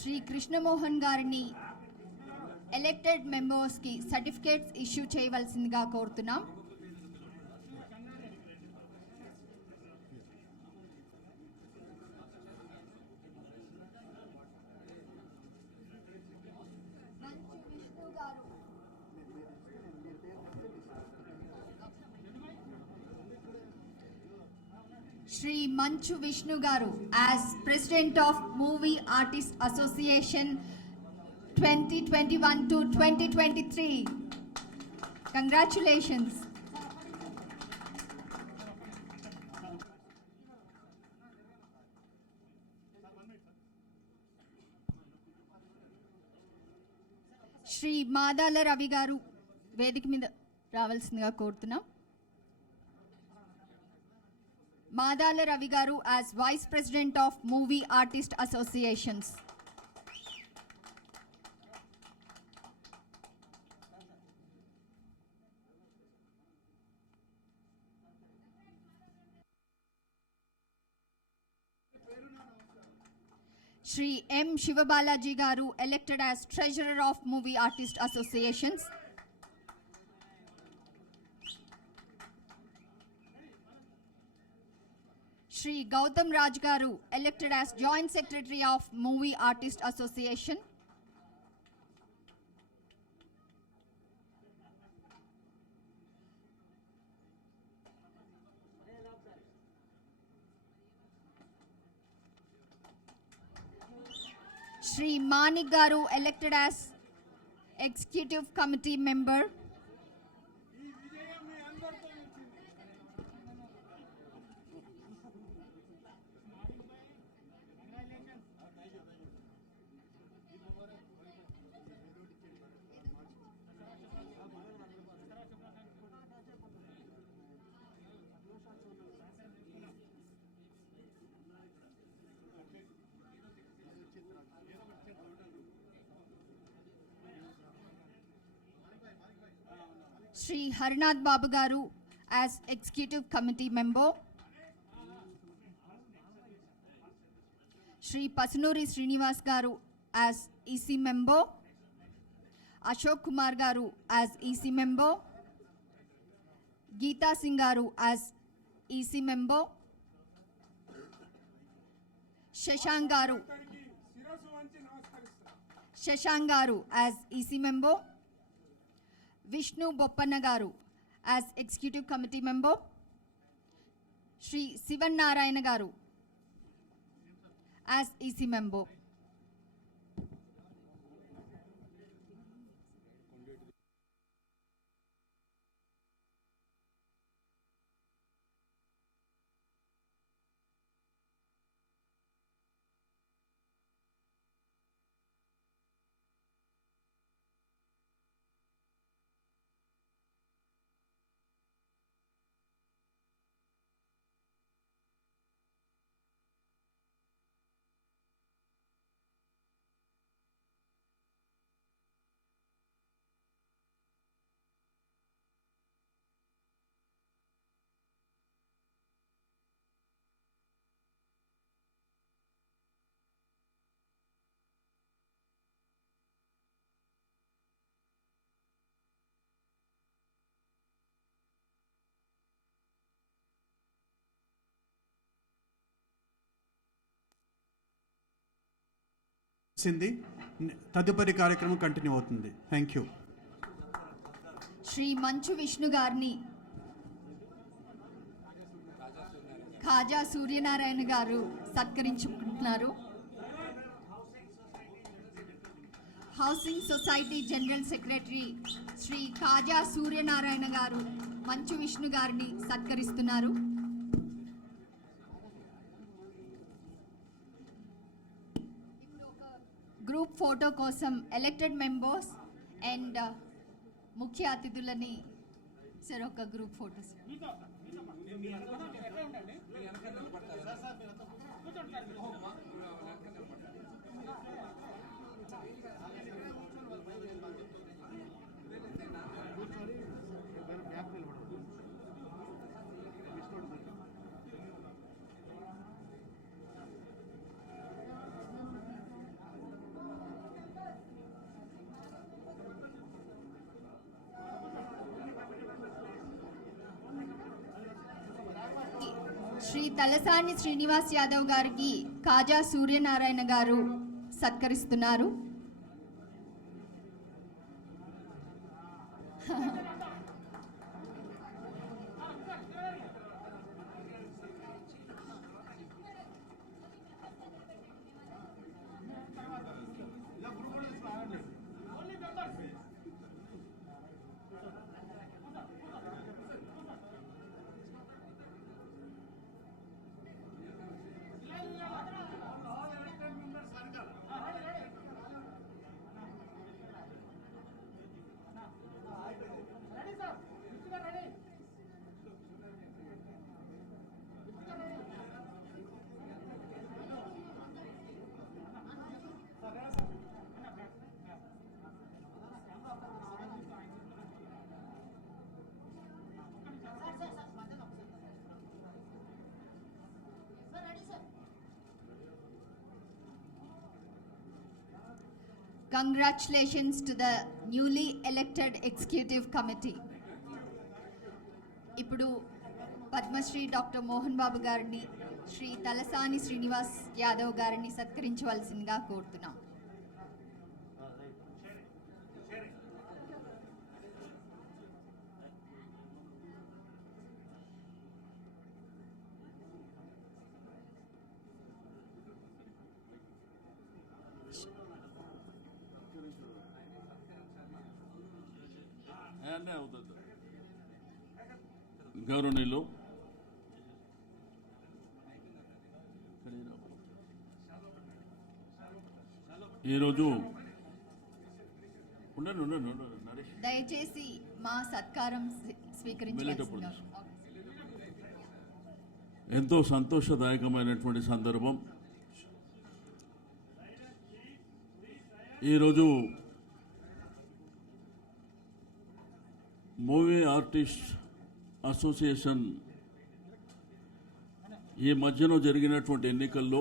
శ్రీ కృష్ణమోహన్ గారిని ఎలక్టెడ్ మెంబర్స్కి certificates issue చేయవలసిందిగా కోరుతున్నాం. Shri Manchu Vishnu Garu as President of Movie Artists Association 2021 to 2023. Congratulations. Shri Madala Ravi Garu వేదిక మీద రావాల్సిందిగా కోరుతున్నాం. Madala Ravi Garu as Vice President of Movie Artist Associations. Shri M. Shivabalaji Garu elected as Treasurer of Movie Artist Associations. Shri Gautam Raj Garu elected as Joint Secretary of Movie Artist Association. Shri Manik Garu elected as Executive Committee Member. Shri Harnath Babu Garu as Executive Committee Member. Shri Pasunuri Srinivas Garu as EC Member. Ashok Kumar Garu as EC Member. Geeta Singh Garu as EC Member. Shashank Garu as EC Member. Vishnu Boppanna Garu as Executive Committee Member. Shri Sivan Narayana Garu as EC Member. తదుపరి కార్యక్రమం continue అవుతుంది. Thank you. Shri మంచు విష్ణు గారిని ఖాజా సూర్యనారాయణ గారు సత్కరించుకుంటున్నారు. Housing society general secretary Shri Khaja Suryanarayana garu Manchu Vishnu గారిని సత్కరిస్తున్నారు. Group photo కోసం elected members and ముఖ్య అతిథులని సార్ ఒక గ్రూప్ ఫోటోస్. శ్రీ తలసాని శ్రీనివాస్ యాదవ్ గారికి కాజా సూర్యనారాయణ గారు సత్కరిస్తున్నారు. Congratulations to the newly elected executive committee. ఇప్పుడు పద్మశ్రీ డాక్టర్ మోహన్ బాబు గారిని శ్రీ తలసాని శ్రీనివాస్ యాదవ్ గారిని సత్కరించవలసిందిగా కోరుతున్నాం. గౌరవనీయులు ఈరోజు నరేష్ దయచేసి మా సత్కారం స్వీకరించవలసిందిగా. ఎంతో సంతోషదాయకమైనటువంటి సందర్భం. ఈరోజు మూవీ ఆర్టిస్ట్ అసోసియేషన్ ఈ మధ్యలో జరిగినటువంటి ఎన్నికల్లో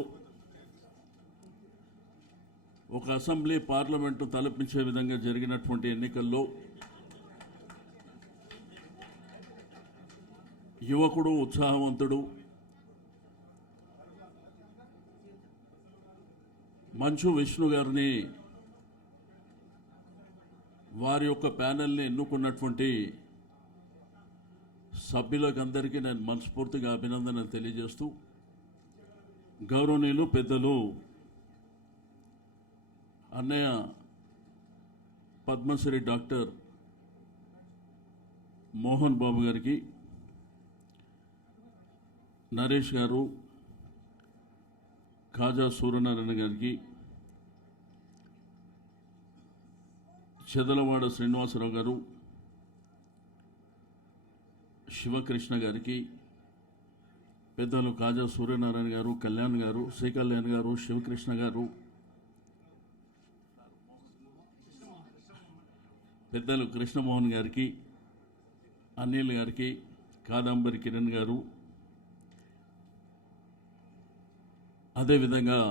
ఒక అసెంబ్లీ పార్లమెంటు తలపించే విధంగా జరిగినటువంటి ఎన్నికల్లో యువకుడు, ఉత్సాహవంతుడు, మంచు విష్ణు గారిని వారి యొక్క ప్యానెల్ని ఎన్నుకున్నటువంటి సభ్యులకందరికీ నేను మనస్ఫూర్తిగా అభినందనలు తెలియజేస్తూ, గౌరవనీయులు పెద్దలు అన్నయ్య పద్మశ్రీ డాక్టర్ మోహన్ బాబు గారికి, నరేష్ గారు, కాజా సూర్యనారాయణ గారికి, చెదలవాడ శ్రీనివాసరావు గారు, శివకృష్ణ గారికి, పెద్దలు కాజా సూర్యనారాయణ గారు, కళ్యాణ్ గారు, శ్రీ కళ్యాణ్ గారు, శివకృష్ణ గారు, పెద్దలు కృష్ణమోహన్ గారికి, అనిల్ గారికి, కాదంబరి కిరణ్ గారు, అదేవిధంగా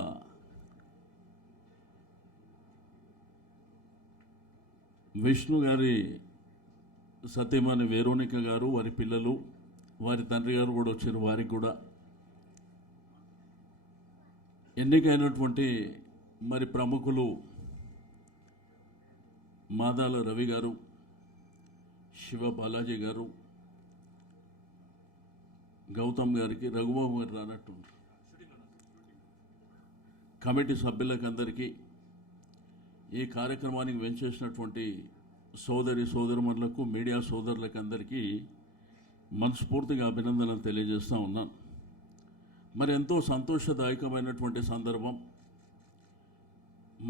విష్ణు గారి సతీమణి వేరోనిక గారు, వారి పిల్లలు, వారి తండ్రి గారు కూడా వచ్చారు. వారికి కూడా ఎన్నికైనటువంటి మరి ప్రముఖులు మాదాల రవి గారు, శివ బాలాజీ గారు, గౌతమ్ గారికి, రఘుబాబు గారు రానట్టు కమిటీ సభ్యులకందరికీ, ఈ కార్యక్రమానికి వెంచేసినటువంటి సోదరి సోదరుమణులకు, మీడియా సోదరులకందరికీ మనస్ఫూర్తిగా అభినందనలు తెలియజేస్తూ ఉన్నాను. మరి ఎంతో సంతోషదాయకమైనటువంటి సందర్భం.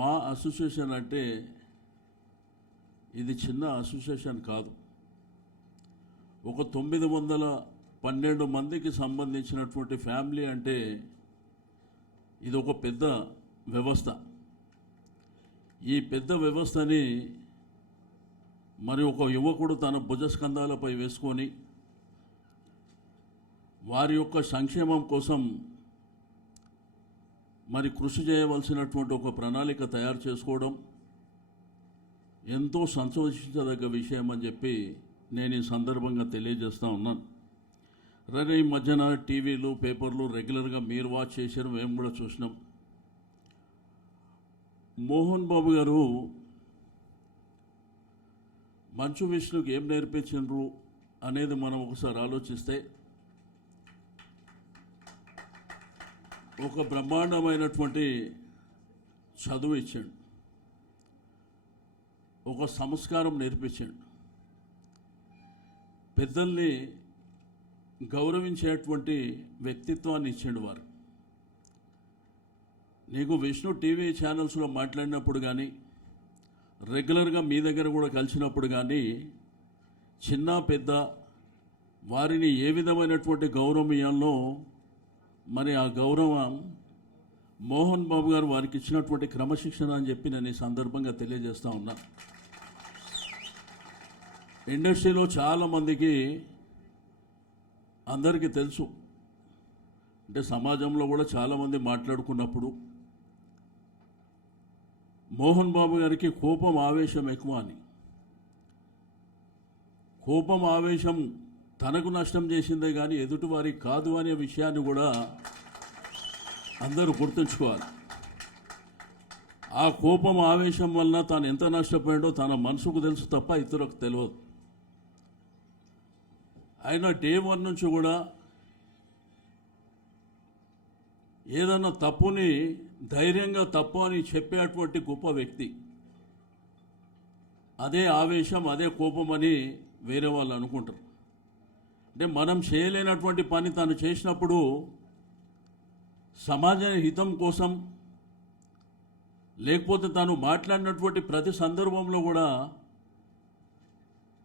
మా అసోసియేషన్ అంటే ఇది చిన్న అసోసియేషన్ కాదు. ఒక 912 మందికి సంబంధించినటువంటి ఫ్యామిలీ అంటే ఇది ఒక పెద్ద వ్యవస్థ. ఈ పెద్ద వ్యవస్థని మరి ఒక యువకుడు తన భుజస్కంధాలపై వేసుకొని వారి యొక్క సంక్షేమం కోసం మరి కృషి చేయవలసినటువంటి ఒక ప్రణాళిక తయారు చేసుకోవడం ఎంతో సంతోషించదగ్గ విషయం అని చెప్పి నేను ఈ సందర్భంగా తెలియజేస్తూ ఉన్నాను. రే ఈ మధ్యన టీవీలు పేపర్లు రెగ్యులర్గా మీరు వాచ్ చేశారు, మేము కూడా చూసినాం. మోహన్ బాబు గారు మంచు విష్ణుకి ఏం నేర్పించారు అనేది మనం ఒకసారి ఆలోచిస్తే, ఒక బ్రహ్మాండమైనటువంటి చదువు ఇచ్చాడు, ఒక సంస్కారం నేర్పించాడు, పెద్దల్ని గౌరవించేటువంటి వ్యక్తిత్వాన్ని ఇచ్చాడు. వారు నీకు విష్ణు టీవీ ఛానల్స్లో మాట్లాడినప్పుడు కానీ, రెగ్యులర్గా మీ దగ్గర కూడా కలిసినప్పుడు కానీ, చిన్న పెద్ద వారిని ఏ విధమైనటువంటి గౌరవం ఇవ్వాలో మరి ఆ గౌరవం మోహన్ బాబు గారు వారికి ఇచ్చినటువంటి క్రమశిక్షణ అని చెప్పి నేను ఈ సందర్భంగా తెలియజేస్తూ ఉన్నా. ఇండస్ట్రీలో చాలామందికి అందరికీ తెలుసు, అంటే సమాజంలో కూడా చాలామంది మాట్లాడుకున్నప్పుడు మోహన్ బాబు గారికి కోపం ఆవేశం ఎక్కువ అని. కోపం ఆవేశం తనకు నష్టం చేసిందే కానీ ఎదుటివారికి కాదు అనే విషయాన్ని కూడా అందరూ గుర్తుంచుకోవాలి. ఆ కోపం ఆవేశం వలన తాను ఎంత నష్టపోయాడో తన మనసుకు తెలుసు తప్ప ఇతరులకు తెలియదు. ఆయన డే 1 నుంచి కూడా ఏదన్నా తప్పుని ధైర్యంగా తప్పు అని చెప్పేటువంటి గొప్ప వ్యక్తి. అదే ఆవేశం, అదే కోపం అని వేరే వాళ్ళు అనుకుంటారు. అంటే మనం చేయలేనటువంటి పని తాను చేసినప్పుడు సమాజ హితం కోసం, లేకపోతే తాను మాట్లాడినటువంటి ప్రతి సందర్భంలో కూడా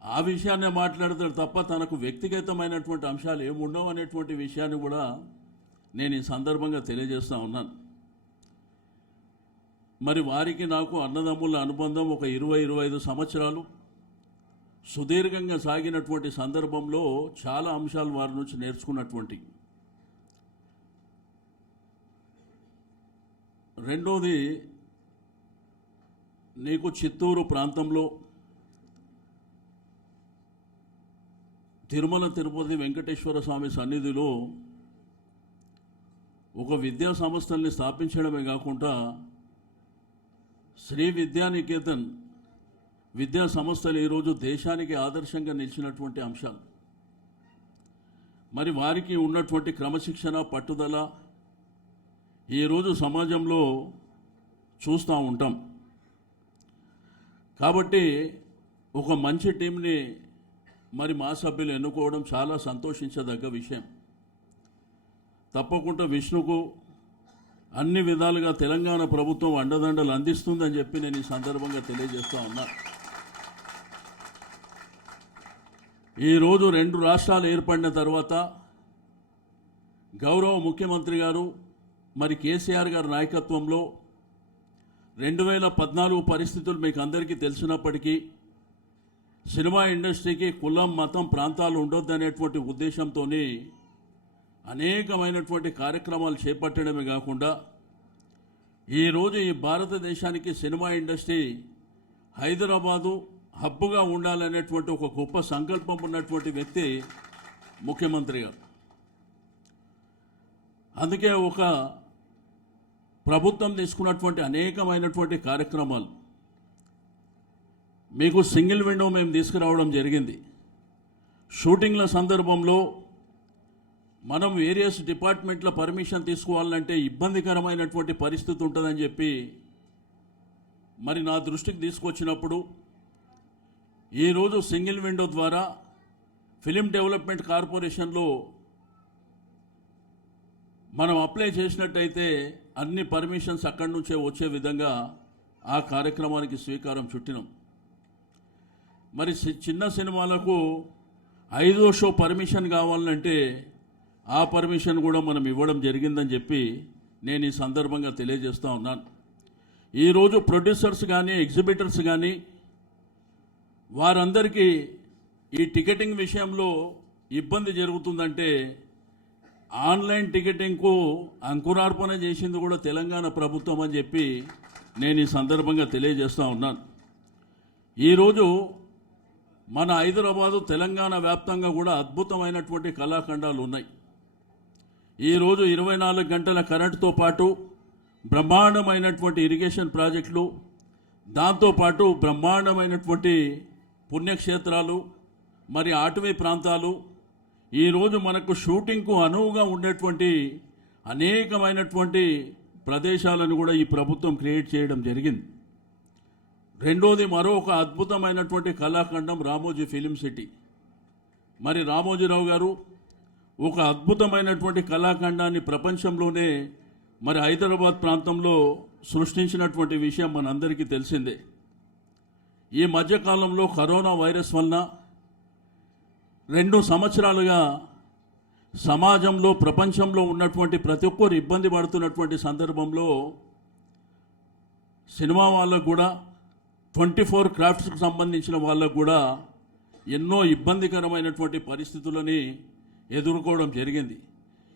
ఆ విషయాన్నే మాట్లాడతాడు తప్ప తనకు వ్యక్తిగతమైనటువంటి అంశాలు ఏముండవు అనేటువంటి విషయాన్ని కూడా నేను ఈ సందర్భంగా తెలియజేస్తూ ఉన్నాను. మరి వారికి నాకు అన్నదమ్ముల అనుబంధం ఒక 20-25 సంవత్సరాలు సుదీర్ఘంగా సాగినటువంటి సందర్భంలో చాలా అంశాలు వారి నుంచి నేర్చుకున్నటువంటి. రెండోది, నీకు చిత్తూరు ప్రాంతంలో తిరుమల తిరుపతి వెంకటేశ్వర స్వామి సన్నిధిలో ఒక విద్యా సంస్థల్ని స్థాపించడమే కాకుండా శ్రీ విద్యానికేతన్ విద్యా సంస్థలు ఈరోజు దేశానికి ఆదర్శంగా నిలిచినటువంటి అంశాలు. మరి వారికి ఉన్నటువంటి క్రమశిక్షణ, పట్టుదల ఈరోజు సమాజంలో చూస్తూ ఉంటాం. కాబట్టి ఒక మంచి టీంని మరి మా సభ్యులు ఎన్నుకోవడం చాలా సంతోషించదగ్గ విషయం. తప్పకుండా విష్ణుకు అన్ని విధాలుగా తెలంగాణ ప్రభుత్వం అండదండలు అందిస్తుందని చెప్పి నేను ఈ సందర్భంగా తెలియజేస్తూ ఉన్నా. ఈరోజు 2 రాష్ట్రాలు ఏర్పడిన తర్వాత గౌరవ ముఖ్యమంత్రి గారు మరి కేసీఆర్ గారి నాయకత్వంలో 2014 పరిస్థితులు మీకు అందరికీ తెలిసినప్పటికీ సినిమా ఇండస్ట్రీకి కులం, మతం, ప్రాంతాలు ఉండొద్దనేటువంటి ఉద్దేశంతో అనేకమైనటువంటి కార్యక్రమాలు చేపట్టడమే కాకుండా ఈరోజు ఈ భారతదేశానికి సినిమా ఇండస్ట్రీ హైదరాబాదు హబ్బుగా ఉండాలనేటువంటి ఒక గొప్ప సంకల్పం ఉన్నటువంటి వ్యక్తి ముఖ్యమంత్రి గారు. అందుకే ఒక ప్రభుత్వం తీసుకున్నటువంటి అనేకమైనటువంటి కార్యక్రమాలు, మీకు సింగిల్ విండో మేము తీసుకురావడం జరిగింది. షూటింగ్ల సందర్భంలో మనం వేరియస్ డిపార్ట్మెంట్ల పర్మిషన్ తీసుకోవాలంటే ఇబ్బందికరమైనటువంటి పరిస్థితి ఉంటుందని చెప్పి మరి నా దృష్టికి తీసుకొచ్చినప్పుడు ఈరోజు సింగిల్ విండో ద్వారా ఫిలిం డెవలప్మెంట్ కార్పొరేషన్లో మనం అప్లై చేసినట్టయితే అన్ని పర్మిషన్స్ అక్కడి నుంచే వచ్చే విధంగా ఆ కార్యక్రమానికి శ్రీకారం చుట్టినాం. మరి చిన్న సినిమాలకు 5వ షో పర్మిషన్ కావాలంటే ఆ పర్మిషన్ కూడా మనం ఇవ్వడం జరిగిందని చెప్పి నేను ఈ సందర్భంగా తెలియజేస్తూ ఉన్నాను. ఈరోజు ప్రొడ్యూసర్స్ కానీ, ఎగ్జిబిటర్స్ కానీ వారందరికీ ఈ టికెటింగ్ విషయంలో ఇబ్బంది జరుగుతుందంటే ఆన్లైన్ టికెటింగ్కు అంకురార్పణ చేసింది కూడా తెలంగాణ ప్రభుత్వం అని చెప్పి నేను ఈ సందర్భంగా తెలియజేస్తూ ఉన్నాను. ఈరోజు మన హైదరాబాదు తెలంగాణ వ్యాప్తంగా కూడా అద్భుతమైనటువంటి కళాఖండాలు ఉన్నాయి. ఈరోజు 24 గంటల కరెంటుతో పాటు బ్రహ్మాండమైనటువంటి ఇరిగేషన్ ప్రాజెక్టులు, దాంతోపాటు బ్రహ్మాండమైనటువంటి పుణ్యక్షేత్రాలు, మరి అటవీ ప్రాంతాలు, ఈరోజు మనకు షూటింగ్కు అనువుగా ఉండేటువంటి అనేకమైనటువంటి ప్రదేశాలను కూడా ఈ ప్రభుత్వం క్రియేట్ చేయడం జరిగింది. రెండోది మరొక అద్భుతమైనటువంటి కళాఖండం రామోజీ ఫిలిం సిటీ. మరి రామోజీరావు గారు ఒక అద్భుతమైనటువంటి కళాఖండాన్ని ప్రపంచంలోనే మరి హైదరాబాద్ ప్రాంతంలో సృష్టించినటువంటి విషయం మనందరికీ తెలిసిందే. ఈ మధ్యకాలంలో కరోనా వైరస్ వలన 2 సంవత్సరాలుగా సమాజంలో ప్రపంచంలో ఉన్నటువంటి ప్రతి ఒక్కరు ఇబ్బంది పడుతున్నటువంటి సందర్భంలో సినిమా వాళ్ళకు కూడా 24 క్రాఫ్ట్స్కి సంబంధించిన వాళ్ళకు కూడా ఎన్నో ఇబ్బందికరమైనటువంటి పరిస్థితులని ఎదుర్కోవడం జరిగింది.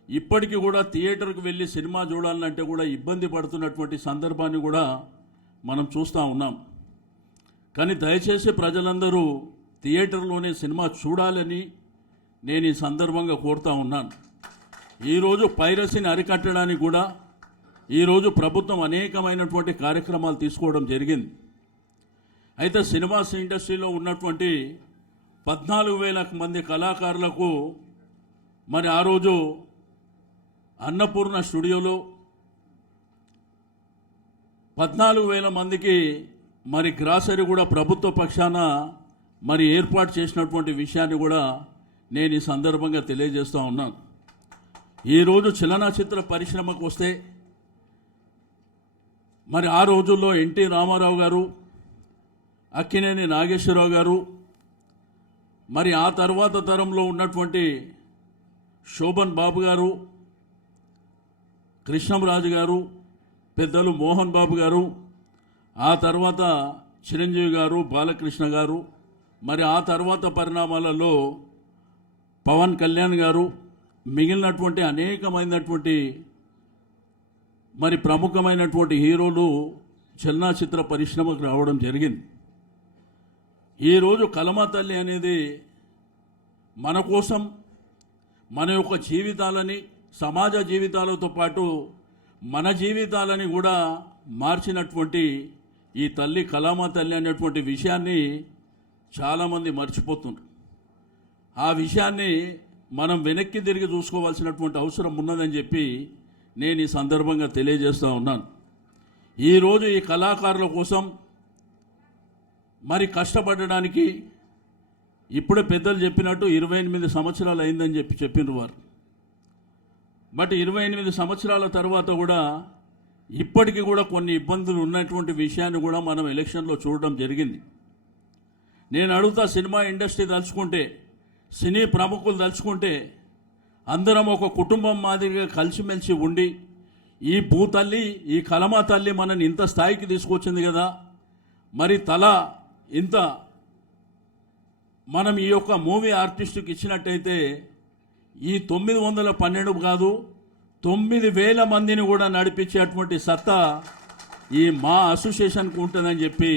ఇప్పటికీ కూడా థియేటర్కి వెళ్ళి సినిమా చూడాలంటే కూడా ఇబ్బంది పడుతున్నటువంటి సందర్భాన్ని కూడా మనం చూస్తూ ఉన్నాం. కానీ దయచేసి ప్రజలందరూ థియేటర్లోనే సినిమా చూడాలని నేను ఈ సందర్భంగా కోరుతూ ఉన్నాను. ఈరోజు పైరసీని అరికట్టడానికి కూడా ఈరోజు ప్రభుత్వం అనేకమైనటువంటి కార్యక్రమాలు తీసుకోవడం జరిగింది. అయితే సినిమా ఇండస్ట్రీలో ఉన్నటువంటి 14,000 మంది కళాకారులకు మరి ఆ రోజు అన్నపూర్ణ స్టూడియోలో 14,000 మందికి మరి గ్రాసరీ కూడా ప్రభుత్వ పక్షాన మరి ఏర్పాటు చేసినటువంటి విషయాన్ని కూడా నేను ఈ సందర్భంగా తెలియజేస్తూ ఉన్నాను. ఈరోజు చలనచిత్ర పరిశ్రమకు వస్తే మరి ఆ రోజుల్లో ఎన్టీ రామారావు గారు, అక్కినేని నాగేశ్వరరావు గారు, మరి ఆ తర్వాత తరంలో ఉన్నటువంటి శోభన్ బాబు గారు, కృష్ణంరాజు గారు, పెద్దలు మోహన్ బాబు గారు, ఆ తర్వాత చిరంజీవి గారు, బాలకృష్ణ గారు, మరి ఆ తర్వాత పరిణామాలలో పవన్ కళ్యాణ్ గారు, మిగిలినటువంటి అనేకమైనటువంటి మరి ప్రముఖమైనటువంటి హీరోలు చలనచిత్ర పరిశ్రమకు రావడం జరిగింది. ఈరోజు కలమా తల్లి అనేది మన కోసం మన యొక్క జీవితాలని, సమాజ జీవితాలతో పాటు మన జీవితాలని కూడా మార్చినటువంటి ఈ తల్లి కలమా తల్లి అనేటువంటి విషయాన్ని చాలామంది మర్చిపోతున్నారు. ఆ విషయాన్ని మనం వెనక్కి తిరిగి చూసుకోవాల్సినటువంటి అవసరం ఉన్నదని చెప్పి నేను ఈ సందర్భంగా తెలియజేస్తూ ఉన్నాను. ఈరోజు ఈ కళాకారుల కోసం మరి కష్టపడడానికి ఇప్పుడే పెద్దలు చెప్పినట్టు 28 సంవత్సరాలు అయిందని చెప్పినారు వారు. బట్ 28 సంవత్సరాల తర్వాత కూడా ఇప్పటికీ కూడా కొన్ని ఇబ్బందులు ఉన్నటువంటి విషయాన్ని కూడా మనం ఎలక్షన్లో చూడడం జరిగింది. నేను అడుగుతా, సినిమా ఇండస్ట్రీ తలుచుకుంటే, సినీ ప్రముఖులు తలుచుకుంటే అందరం ఒక కుటుంబం మాదిరిగా కలిసిమెలిసి ఉండి ఈ భూతల్లి, ఈ కలమా తల్లి మనని ఇంత స్థాయికి తీసుకొచ్చింది కదా, మరి తల ఇంత మనం ఈ యొక్క మూవీ ఆర్టిస్టుకి ఇచ్చినట్టయితే ఈ 912 కాదు 9,000 మందిని కూడా నడిపించేటువంటి సత్తా ఈ మా అసోసియేషన్కి ఉంటుందని చెప్పి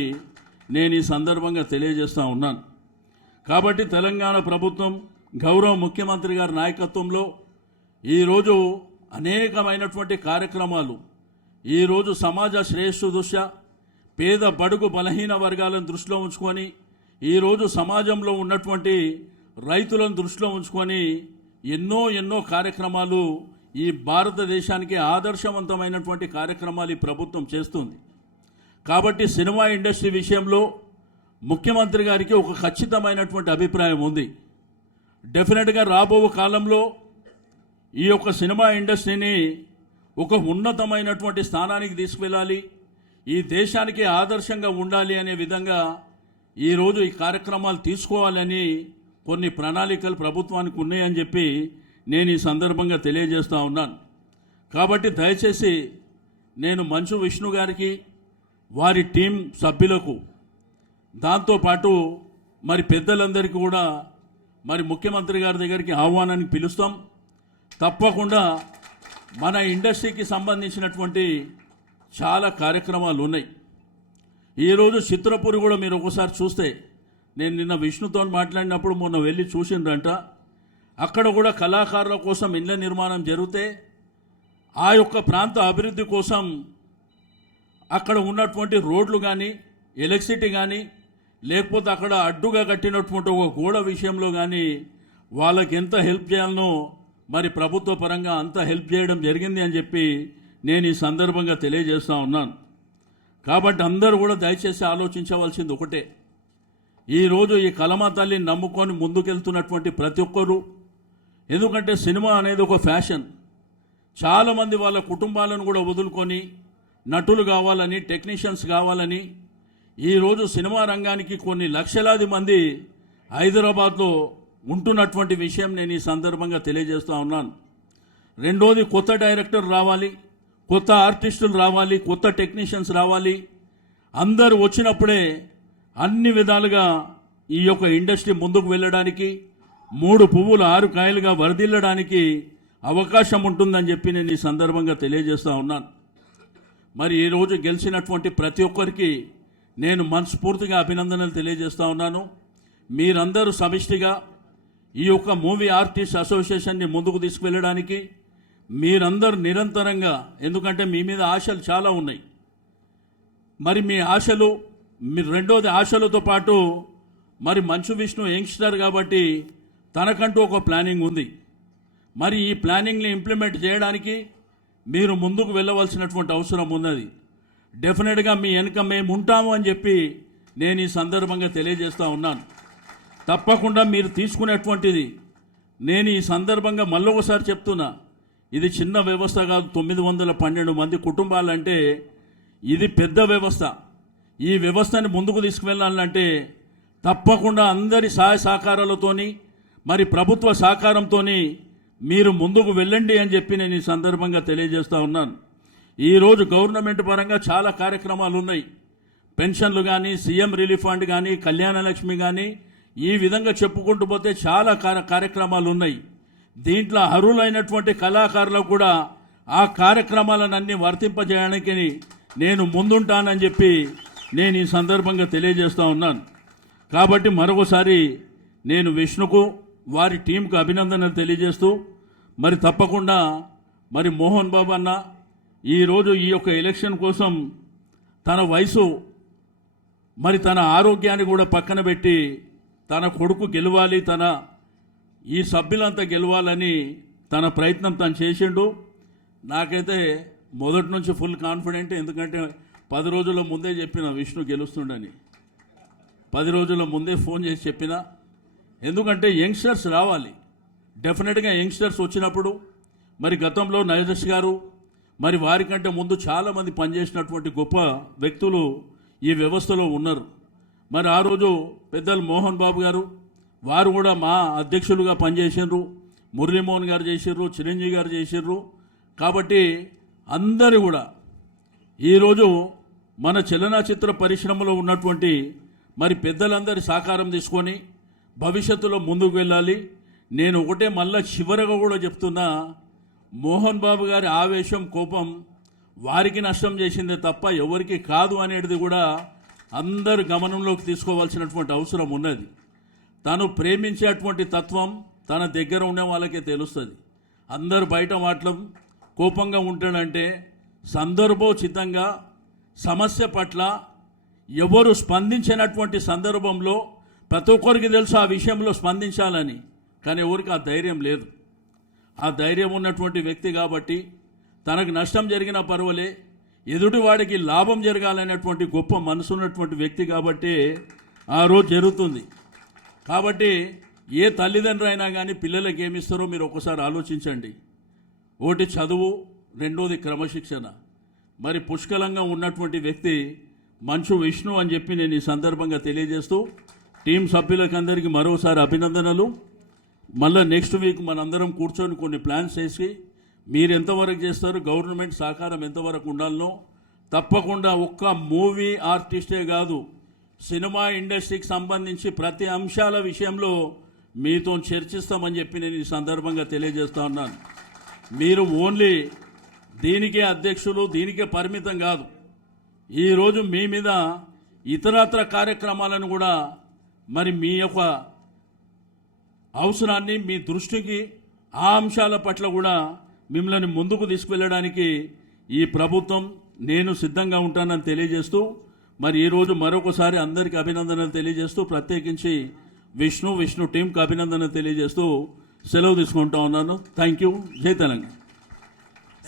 నేను ఈ సందర్భంగా తెలియజేస్తూ ఉన్నాను. కాబట్టి తెలంగాణ ప్రభుత్వం గౌరవ ముఖ్యమంత్రి గారి నాయకత్వంలో ఈరోజు అనేకమైనటువంటి కార్యక్రమాలు, ఈరోజు సమాజ శ్రేయస్సు దృష్ట్యా పేద బడుగు బలహీన వర్గాలను దృష్టిలో ఉంచుకొని, ఈరోజు సమాజంలో ఉన్నటువంటి రైతులను దృష్టిలో ఉంచుకొని ఎన్నో కార్యక్రమాలు ఈ భారతదేశానికి ఆదర్శవంతమైనటువంటి కార్యక్రమాలు ఈ ప్రభుత్వం చేస్తుంది. కాబట్టి సినిమా ఇండస్ట్రీ విషయంలో ముఖ్యమంత్రి గారికి ఒక ఖచ్చితమైనటువంటి అభిప్రాయం ఉంది. డెఫినెట్గా రాబో కాలంలో ఈ యొక్క సినిమా ఇండస్ట్రీని ఒక ఉన్నతమైనటువంటి స్థానానికి తీసుకువెళ్ళాలి, ఈ దేశానికి ఆదర్శంగా ఉండాలి అనే విధంగా ఈరోజు ఈ కార్యక్రమాలు తీసుకోవాలని కొన్ని ప్రణాళికలు ప్రభుత్వానికి ఉన్నాయని చెప్పి నేను ఈ సందర్భంగా తెలియజేస్తూ ఉన్నాను. కాబట్టి దయచేసి నేను మంచు విష్ణు గారికి, వారి టీం సభ్యులకు, దాంతోపాటు మరి పెద్దలందరికీ కూడా మరి ముఖ్యమంత్రి గారి దగ్గరికి ఆహ్వానానికి పిలుస్తాం. తప్పకుండా మన ఇండస్ట్రీకి సంబంధించినటువంటి చాలా కార్యక్రమాలు ఉన్నాయి. ఈరోజు చిత్రపూరి కూడా మీరు ఒకసారి చూస్తే నేను నిన్న విష్ణుతో మాట్లాడినప్పుడు మొన్న వెళ్ళి చూసిండ్రంట. అక్కడ కూడా కళాకారుల కోసం ఇళ్ల నిర్మాణం జరిగితే ఆ యొక్క ప్రాంత అభివృద్ధి కోసం అక్కడ ఉన్నటువంటి రోడ్లు కానీ ఎలక్ట్రిసిటీ కానీ లేకపోతే అక్కడ అడ్డుగా కట్టినటువంటి ఒక గోడ విషయంలో కానీ వాళ్ళకి ఎంత హెల్ప్ చేయాలనో మరి ప్రభుత్వ పరంగా అంత హెల్ప్ చేయడం జరిగింది అని చెప్పి నేను ఈ సందర్భంగా తెలియజేస్తూ ఉన్నాను. కాబట్టి అందరూ కూడా దయచేసి ఆలోచించవలసింది ఒకటే, ఈరోజు ఈ కలమా తల్లిని నమ్ముకొని ముందుకెళ్తున్నటువంటి ప్రతి ఒక్కరూ, ఎందుకంటే సినిమా అనేది ఒక ఫ్యాషన్, చాలామంది వాళ్ళ కుటుంబాలను కూడా వదులుకొని నటులు కావాలని, టెక్నీషియన్స్ కావాలని ఈరోజు సినిమా రంగానికి కొన్ని లక్షలాది మంది హైదరాబాద్లో ఉంటున్నటువంటి విషయం నేను ఈ సందర్భంగా తెలియజేస్తూ ఉన్నాను. రెండోది, కొత్త డైరెక్టర్ రావాలి, కొత్త ఆర్టిస్టులు రావాలి, కొత్త టెక్నీషియన్స్ రావాలి. అందరూ వచ్చినప్పుడే అన్ని విధాలుగా ఈ యొక్క ఇండస్ట్రీ ముందుకు వెళ్ళడానికి, 3 పువ్వులు 6 కాయలుగా వరదిల్లడానికి అవకాశం ఉంటుందని చెప్పి నేను ఈ సందర్భంగా తెలియజేస్తూ ఉన్నాను. మరి ఈరోజు గెలిచినటువంటి ప్రతి ఒక్కరికి నేను మనస్ఫూర్తిగా అభినందనలు తెలియజేస్తూ ఉన్నాను. మీరందరూ సమిష్టిగా ఈ యొక్క మూవీ ఆర్టిస్ట్ అసోసియేషన్ని ముందుకు తీసుకువెళ్ళడానికి మీరందరూ నిరంతరంగా, ఎందుకంటే మీ మీద ఆశలు చాలా ఉన్నాయి, మరి మీ ఆశలు, మీరు రెండోది ఆశలతో పాటు మరి మంచు విష్ణు యంగ్స్టర్ కాబట్టి తనకంటూ ఒక ప్లానింగ్ ఉంది. మరి ఈ ప్లానింగ్ని ఇంప్లిమెంట్ చేయడానికి మీరు ముందుకు వెళ్ళవలసినటువంటి అవసరం ఉన్నది. డెఫినెట్గా మీ వెనుక మేము ఉంటాము అని చెప్పి నేను ఈ సందర్భంగా తెలియజేస్తూ ఉన్నాను. తప్పకుండా మీరు తీసుకునేటువంటిది, నేను ఈ సందర్భంగా మళ్ళొకసారి చెప్తున్నా, ఇది చిన్న వ్యవస్థ కాదు. 912 మంది కుటుంబాలంటే ఇది పెద్ద వ్యవస్థ. ఈ వ్యవస్థని ముందుకు తీసుకువెళ్ళాలంటే తప్పకుండా అందరి సహాయ సహకారాలతోని మరి ప్రభుత్వ సహకారంతో మీరు ముందుకు వెళ్ళండి అని చెప్పి నేను ఈ సందర్భంగా తెలియజేస్తూ ఉన్నాను. ఈరోజు గవర్నమెంట్ పరంగా చాలా కార్యక్రమాలు ఉన్నాయి. పెన్షన్లు కానీ, సీఎం రిలీఫ్ ఫండ్ కానీ, కళ్యాణ లక్ష్మి కానీ, ఈ విధంగా చెప్పుకుంటూ పోతే చాలా కార్యక్రమాలు ఉన్నాయి. దీంట్లో అర్హులైనటువంటి కళాకారులకు కూడా ఆ కార్యక్రమాలన్నీ వర్తింపజేయడానికి నేను ముందుంటానని చెప్పి నేను ఈ సందర్భంగా తెలియజేస్తూ ఉన్నాను. కాబట్టి మరొకసారి నేను విష్ణుకు, వారి టీంకు అభినందనలు తెలియజేస్తూ, మరి తప్పకుండా మరి మోహన్ బాబు అన్న ఈరోజు ఈ యొక్క ఎలక్షన్ కోసం తన వయసు మరి తన ఆరోగ్యాన్ని కూడా పక్కన పెట్టి తన కొడుకు గెలవాలి, తన ఈ సభ్యులంతా గెలవాలని తన ప్రయత్నం తను చేసిండు. నాకైతే మొదటి నుంచి ఫుల్ కాన్ఫిడెంట్, ఎందుకంటే 10 రోజుల ముందే చెప్పిన విష్ణు గెలుస్తుండని. 10 రోజుల ముందే ఫోన్ చేసి చెప్పిన, ఎందుకంటే యంగ్స్టర్స్ రావాలి. డెఫినెట్గా యంగ్స్టర్స్ వచ్చినప్పుడు మరి గతంలో నరేష్ గారు మరి వారికంటే ముందు చాలామంది పనిచేసినటువంటి గొప్ప వ్యక్తులు ఈ వ్యవస్థలో ఉన్నారు. మరి ఆ రోజు పెద్దలు మోహన్ బాబు గారు వారు కూడా మా అధ్యక్షులుగా పనిచేసినారు, మురళీమోహన్ గారు చేసిర్రు, చిరంజీవి గారు చేసిర్రు. కాబట్టి అందరూ కూడా ఈరోజు మన చలనచిత్ర పరిశ్రమలో ఉన్నటువంటి మరి పెద్దలందరి సహకారం తీసుకొని భవిష్యత్తులో ముందుకు వెళ్ళాలి. నేను ఒకటే మళ్ళా చివరగా కూడా చెప్తున్నా, మోహన్ బాబు గారి ఆవేశం, కోపం వారికి నష్టం చేసిందే తప్ప ఎవరికి కాదు అనేది కూడా అందరు గమనంలోకి తీసుకోవాల్సినటువంటి అవసరం ఉన్నది. తను ప్రేమించేటువంటి తత్వం తన దగ్గర ఉన్న వాళ్ళకే తెలుస్తుంది. అందరు బయట మాటలు కోపంగా ఉంటాడంటే సందర్భోచితంగా సమస్య పట్ల ఎవరు స్పందించినటువంటి సందర్భంలో ప్రతి ఒక్కరికి తెలుసు ఆ విషయంలో స్పందించాలని, కానీ ఎవరికి ఆ ధైర్యం లేదు. ఆ ధైర్యం ఉన్నటువంటి వ్యక్తి కాబట్టి తనకు నష్టం జరిగిన పర్వాలే, ఎదుటివాడికి లాభం జరగాలనేటువంటి గొప్ప మనసు ఉన్నటువంటి వ్యక్తి కాబట్టి ఆ రోజు జరుగుతుంది. కాబట్టి ఏ తల్లిదండ్రులు అయినా కానీ పిల్లలకి ఏమిస్తారో మీరు ఒకసారి ఆలోచించండి. ఒకటి చదువు, రెండోది క్రమశిక్షణ. మరి పుష్కలంగా ఉన్నటువంటి వ్యక్తి మంచు విష్ణు అని చెప్పి నేను ఈ సందర్భంగా తెలియజేస్తూ టీం సభ్యులకు అందరికీ మరోసారి అభినందనలు. మళ్ళీ నెక్స్ట్ వీక్ మనందరం కూర్చొని కొన్ని ప్లాన్స్ చేసి మీరు ఎంతవరకు చేస్తారు, గవర్నమెంట్ సహకారం ఎంతవరకు ఉండాలనో తప్పకుండా ఒక్క మూవీ ఆర్టిస్టే కాదు, సినిమా ఇండస్ట్రీకి సంబంధించి ప్రతి అంశాల విషయంలో మీతో చర్చిస్తామని చెప్పి నేను ఈ సందర్భంగా తెలియజేస్తా ఉన్నాను. మీరు ఓన్లీ దీనికే అధ్యక్షులు, దీనికే పరిమితం కాదు. ఈరోజు మీ మీద ఇతరత్ర కార్యక్రమాలను కూడా మరి మీ యొక్క అవసరాన్ని మీ దృష్టికి ఆ అంశాల పట్ల కూడా మిమ్మల్ని ముందుకు తీసుకువెళ్ళడానికి ఈ ప్రభుత్వం నేను సిద్ధంగా ఉంటానని తెలియజేస్తూ మరి ఈరోజు మరొకసారి అందరికీ అభినందనలు తెలియజేస్తూ ప్రత్యేకించి విష్ణు టీంకి అభినందనలు తెలియజేస్తూ సెలవు తీసుకుంటా ఉన్నాను. Thank you. జై తెలంగాణ.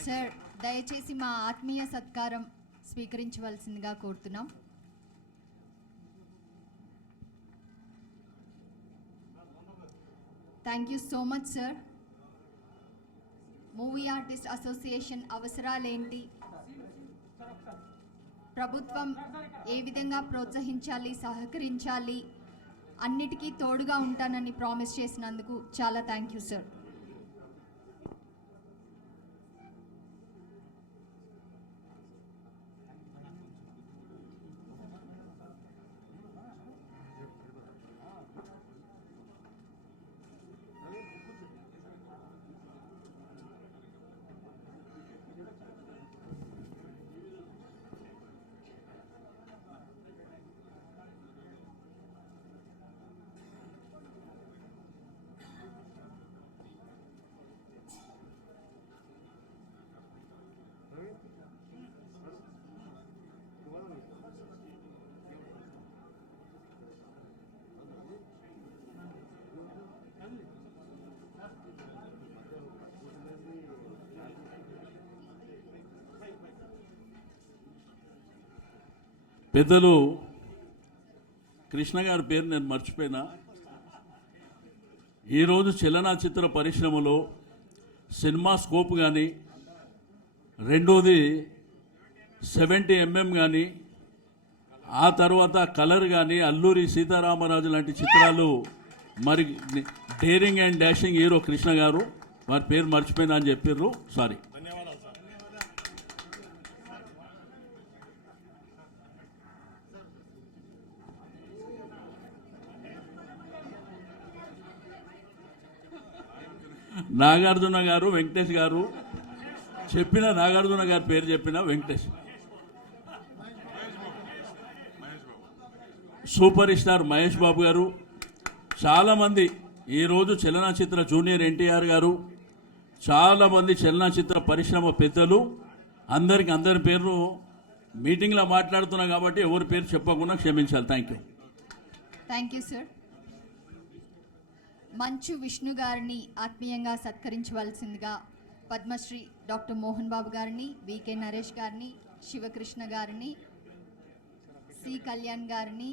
సార్ దయచేసి మా ఆత్మీయ సత్కారం స్వీకరించవలసిందిగా కోరుతున్నాం. Thank you so much sir. Movie artist association అవసరాలేంటి, ప్రభుత్వం ఏ విధంగా ప్రోత్సహించాలి, సహకరించాలి, అన్నిటికీ తోడుగా ఉంటానని ప్రామిస్ చేసినందుకు చాలా థ్యాంక్ యూ సార్. పెద్దలు కృష్ణ గారి పేరు నేను మర్చిపోయినా. ఈరోజు చలనచిత్ర పరిశ్రమలో సినిమా స్కోప్ కానీ, రెండోది 70mm కానీ, ఆ తర్వాత కలర్ కానీ, అల్లూరి సీతారామరాజు లాంటి చిత్రాలు, మరి daring and dashing hero Krishna గారు, వారి పేరు మర్చిపోయినా అని చెప్పారు, సారీ. నాగార్జున గారు, వెంకటేష్ గారు చెప్పిన, నాగార్జున గారి పేరు చెప్పిన వెంకటేష్, సూపర్ స్టార్ మహేష్ బాబు గారు, చాలామంది ఈరోజు చలనచిత్ర జూనియర్ ఎన్టీఆర్ గారు, చాలామంది చలనచిత్ర పరిశ్రమ పెద్దలు, అందరి పేర్లు మీటింగ్లో మాట్లాడుతున్నాం కాబట్టి ఎవరి పేరు చెప్పకుండా క్షమించాలి. Thank you. Thank you sir. మంచు విష్ణు గారిని ఆత్మీయంగా సత్కరించవలసిందిగా పద్మశ్రీ డాక్టర్ మోహన్ బాబు గారిని, వికే నరేష్ గారిని, శివకృష్ణ గారిని, సి కళ్యాణ్ గారిని,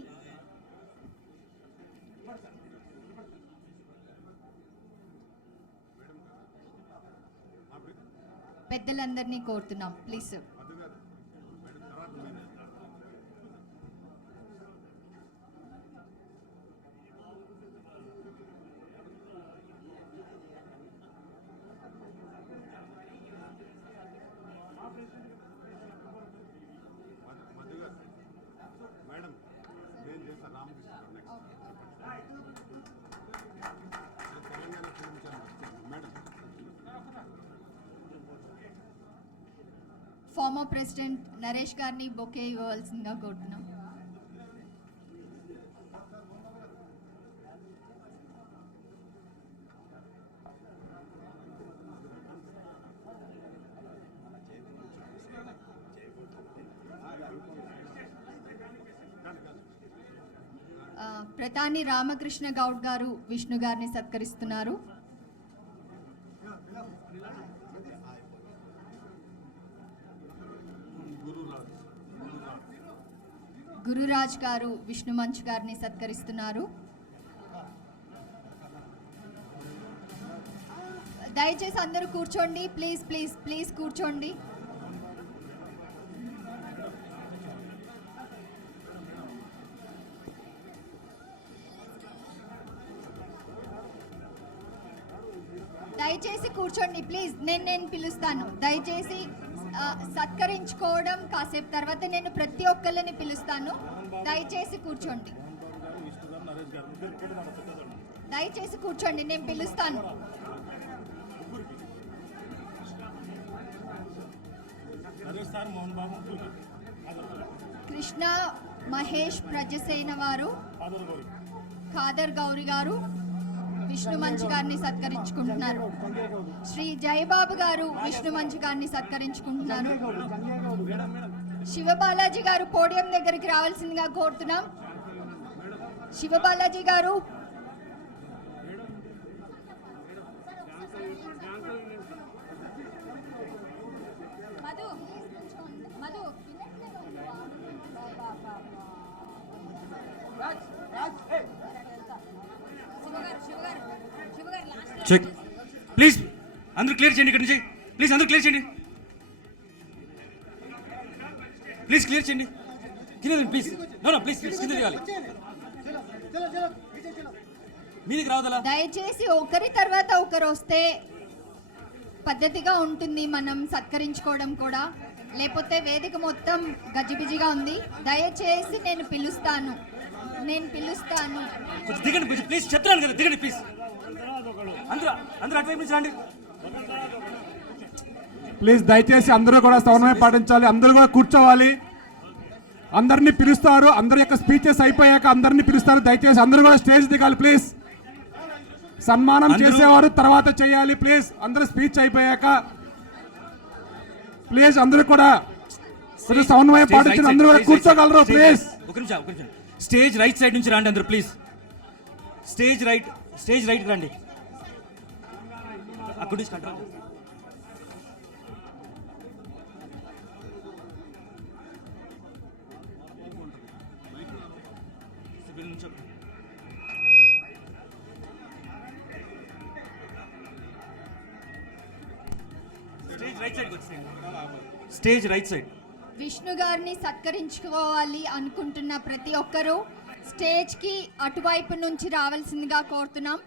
పెద్దలందరినీ కోరుతున్నాం. Please sir. Former president Naresh గారిని బొకే ఇవ్వవలసిందిగా కోరుతున్నాం. ప్రతాని రామకృష్ణ గౌడ్ గారు విష్ణు గారిని సత్కరిస్తున్నారు. గురురాజ్ గారు విష్ణు మంచు గారిని సత్కరిస్తున్నారు. దయచేసి అందరూ కూర్చోండి. ప్లీజ్ ప్లీజ్ ప్లీజ్ కూర్చోండి. దయచేసి కూర్చోండి ప్లీజ్. నేను పిలుస్తాను. దయచేసి సత్కరించుకోవడం కాసేపు తర్వాత నేను ప్రతి ఒక్కరిని పిలుస్తాను. దయచేసి కూర్చోండి. దయచేసి కూర్చోండి, నేను పిలుస్తాను. కృష్ణ మహేష్ ప్రజసేన వారు, ఖాదర్ గౌరి గారు విష్ణు మంచు గారిని సత్కరించుకుంటున్నారు. శ్రీ జయబాబు గారు విష్ణు మంచు గారిని సత్కరించుకుంటున్నారు. శివబాలాజీ గారు పోడియం దగ్గరికి రావాల్సిందిగా కోరుతున్నాం. శివబాలాజీ గారు, చెక్ ప్లీజ్ అందరూ క్లియర్ చేయండి ఇక్కడ నుంచి. ప్లీజ్ అందరూ క్లియర్ చేయండి. ప్లీజ్ క్లియర్ చేయండి. Clear please. నో ప్లీజ్ కింద చేయాలి. మీదికి రావదలా. దయచేసి ఒకరి తర్వాత ఒకరు వస్తే పద్ధతిగా ఉంటుంది మనం సత్కరించుకోవడం కూడా. లేకపోతే వేదిక మొత్తం గజిబిజిగా ఉంది. దయచేసి నేను పిలుస్తాను. కొంచెం దిగండి కొంచెం ప్లీజ్. చెప్తున్నాను కదా దిగండి ప్లీజ్. అందరూ అటువైపు నుంచి రండి ప్లీజ్. దయచేసి అందరూ కూడా సమన్వయం పాటించాలి. అందరూ కూడా కూర్చోవాలి. అందరినీ పిలుస్తారు. అందరి యొక్క స్పీచెస్ అయిపోయాక అందరినీ పిలుస్తారు. దయచేసి అందరూ కూడా స్టేజ్ దిగాలి ప్లీజ్. సన్మానం చేసేవారు తర్వాత చేయాలి ప్లీజ్. అందరూ స్పీచ్ అయిపోయాక ప్లీజ్ అందరూ కూడా సమన్వయం పాటించి అందరూ కూడా కూర్చోగలరు ప్లీజ్. ఒక నిమిషం. స్టేజ్ రైట్ సైడ్ నుంచి రండి అందరూ ప్లీజ్. స్టేజ్ రైట్ రండి. అక్కడ నుంచి control. Stage right side. Vishnu గారిని సత్కరించుకోవాలి అనుకుంటున్న ప్రతి ఒక్కరూ స్టేజ్ కి అటువైపు నుంచి రావాల్సిందిగా కోరుతున్నాం.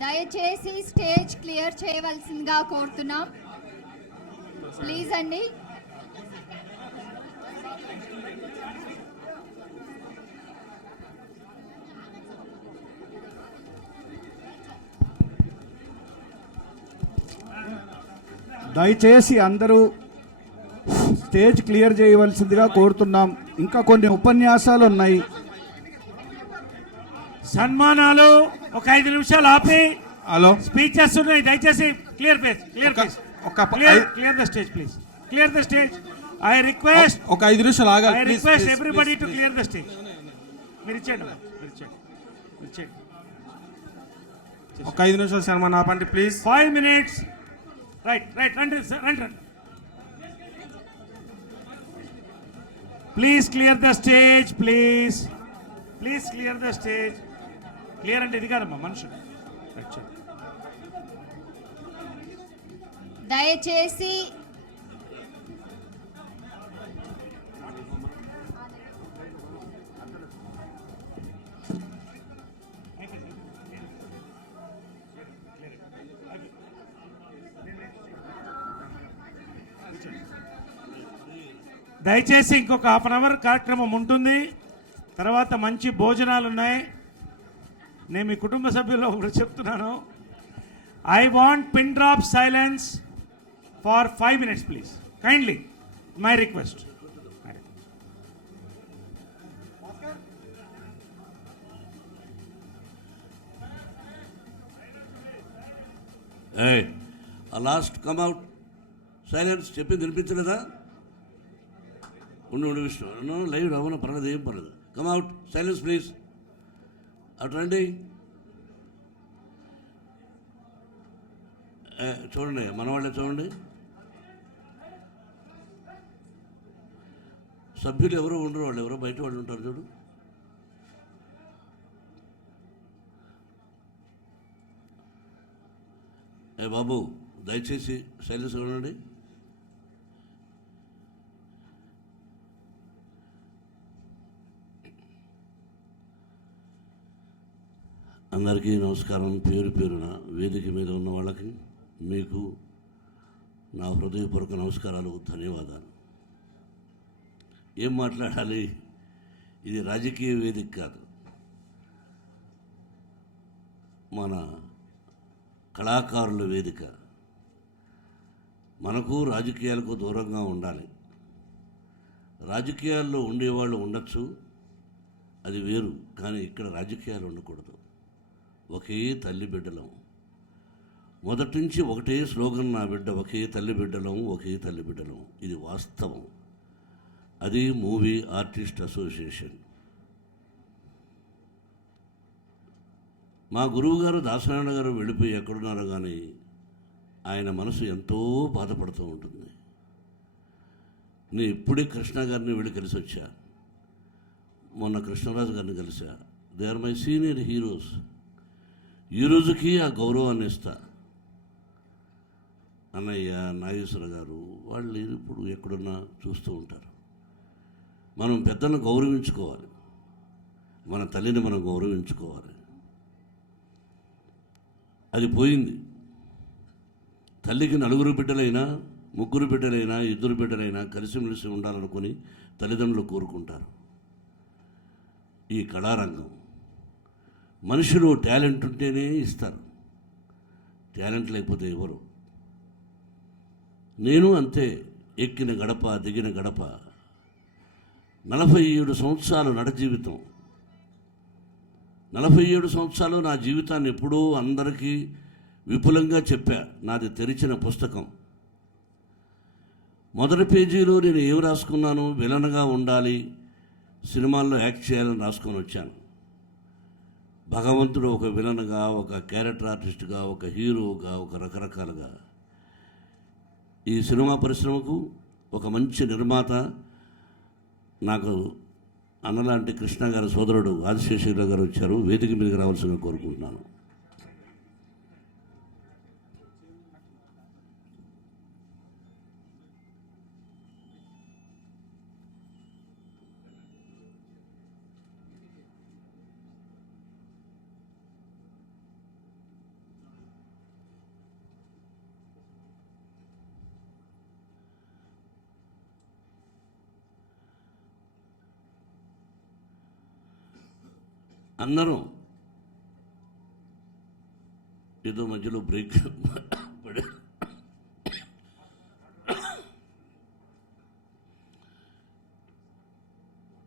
దయచేసి స్టేజ్ క్లియర్ చేయవలసిందిగా కోరుతున్నాం ప్లీజ్ అండి. దయచేసి అందరూ స్టేజ్ క్లియర్ చేయవలసిందిగా కోరుతున్నాం. ఇంకా కొన్ని ఉపన్యాసాలు ఉన్నాయి. సన్మానాలు ఒక 5 నిమిషాలు ఆపి హలో స్పీచెస్ ఉన్నాయి. దయచేసి clear the stage please. Clear the stage. I request ఒక 5 నిమిషాలు ఆగాలి. I request everybody to clear the stage. మీరు ఇచ్చేయండి. ఒక 5 నిమిషాలు సన్మానం ఆపండి ప్లీజ్. 5 minutes. రైట్ రండి. Please clear the stage please clear the stage. Clear అంటే ఇది కాదమ్మా మనుషులు. దయచేసి దయచేసి ఇంకొక 1/2 hour కార్యక్రమం ఉంటుంది. తర్వాత మంచి భోజనాలు ఉన్నాయి. నేను మీ కుటుంబ సభ్యుల్లో ఒకటి చెప్తున్నాను. I want pin drop silence for 5 minutes please. Kindly my request. Last come out. Silence చెప్పింది వినిపించలేదా? ఉండు విష్ణు లైవ్ అవునా పర్లేదు, ఏం పర్లేదు. Come out. Silence please. అటు రండి. చూడండి మన వాళ్ళే చూడండి. సభ్యులు ఎవరో ఉండరు, వాళ్ళు ఎవరో బయట వాళ్ళు ఉంటారు చూడు. బాబు దయచేసి సైలెన్స్ ఉండండి. అందరికీ నమస్కారం. పేరు పేరున వేదిక మీద ఉన్న వాళ్ళకి మీకు నా హృదయపూర్వక నమస్కారాలు, ధన్యవాదాలు. ఏం మాట్లాడాలి, ఇది రాజకీయ వేదిక కాదు, మన కళాకారుల వేదిక. మనకు రాజకీయాలకు దూరంగా ఉండాలి. రాజకీయాల్లో ఉండేవాళ్ళు ఉండొచ్చు, అది వేరు. కానీ ఇక్కడ రాజకీయాలు ఉండకూడదు. ఒకే తల్లి బిడ్డలం. మొదటి నుంచి ఒకటే స్లోగన్ నా బిడ్డ, ఒకే తల్లి బిడ్డలం, ఒకే తల్లి బిడ్డలం. ఇది వాస్తవం. అది మూవీ ఆర్టిస్ట్ అసోసియేషన్. మా గురువు గారు దాసనారాయణ గారు వెళ్ళిపోయి ఎక్కడున్నారో కానీ ఆయన మనసు ఎంతో బాధపడుతూ ఉంటుంది. నేను ఇప్పుడే కృష్ణ గారిని వెళ్ళి కలిసి వచ్చా, మొన్న కృష్ణరాజు గారిని కలిసా. They are my senior heroes. ఈ రోజుకి ఆ గౌరవాన్ని ఇస్తా. అన్నయ్య, నాగేశ్వర గారు వాళ్ళు ఇప్పుడు ఎక్కడున్నా చూస్తూ ఉంటారు. మనం పెద్దలను గౌరవించుకోవాలి, మన తల్లిని మనం గౌరవించుకోవాలి. అది పోయింది. తల్లికి 4 బిడ్డలైనా 3 బిడ్డలైనా 2 బిడ్డలైనా కలిసిమెలిసి ఉండాలనుకుని తల్లిదండ్రులు కోరుకుంటారు. ఈ కళారంగం మనుషులు టాలెంట్ ఉంటేనే ఇస్తారు, టాలెంట్ లేకపోతే ఎవరు. నేను అంతే. ఎక్కిన గడప దిగిన గడప. 47 సంవత్సరాలు నట జీవితం. 47 సంవత్సరాలు నా జీవితాన్ని ఎప్పుడూ అందరికీ విపులంగా చెప్పా. నాది తెరిచిన పుస్తకం. మొదటి పేజీలో నేను ఏం రాసుకున్నాను, విలన్గా ఉండాలి, సినిమాల్లో యాక్ట్ చేయాలని రాసుకొని వచ్చాను. భగవంతుడు ఒక విలన్గా, ఒక క్యారెక్టర్ ఆర్టిస్ట్గా, ఒక హీరోగా, ఒక రకరకాలుగా. ఈ సినిమా పరిశ్రమకు ఒక మంచి నిర్మాత, నాకు అన్నలాంటి కృష్ణ గారి సోదరుడు ఆదిశేషగిరి గారు వచ్చారు. వేదిక మీదకి రావాల్సిందిగా కోరుకుంటున్నాను. అందరం ఏదో మధ్యలో బ్రేక్ పడే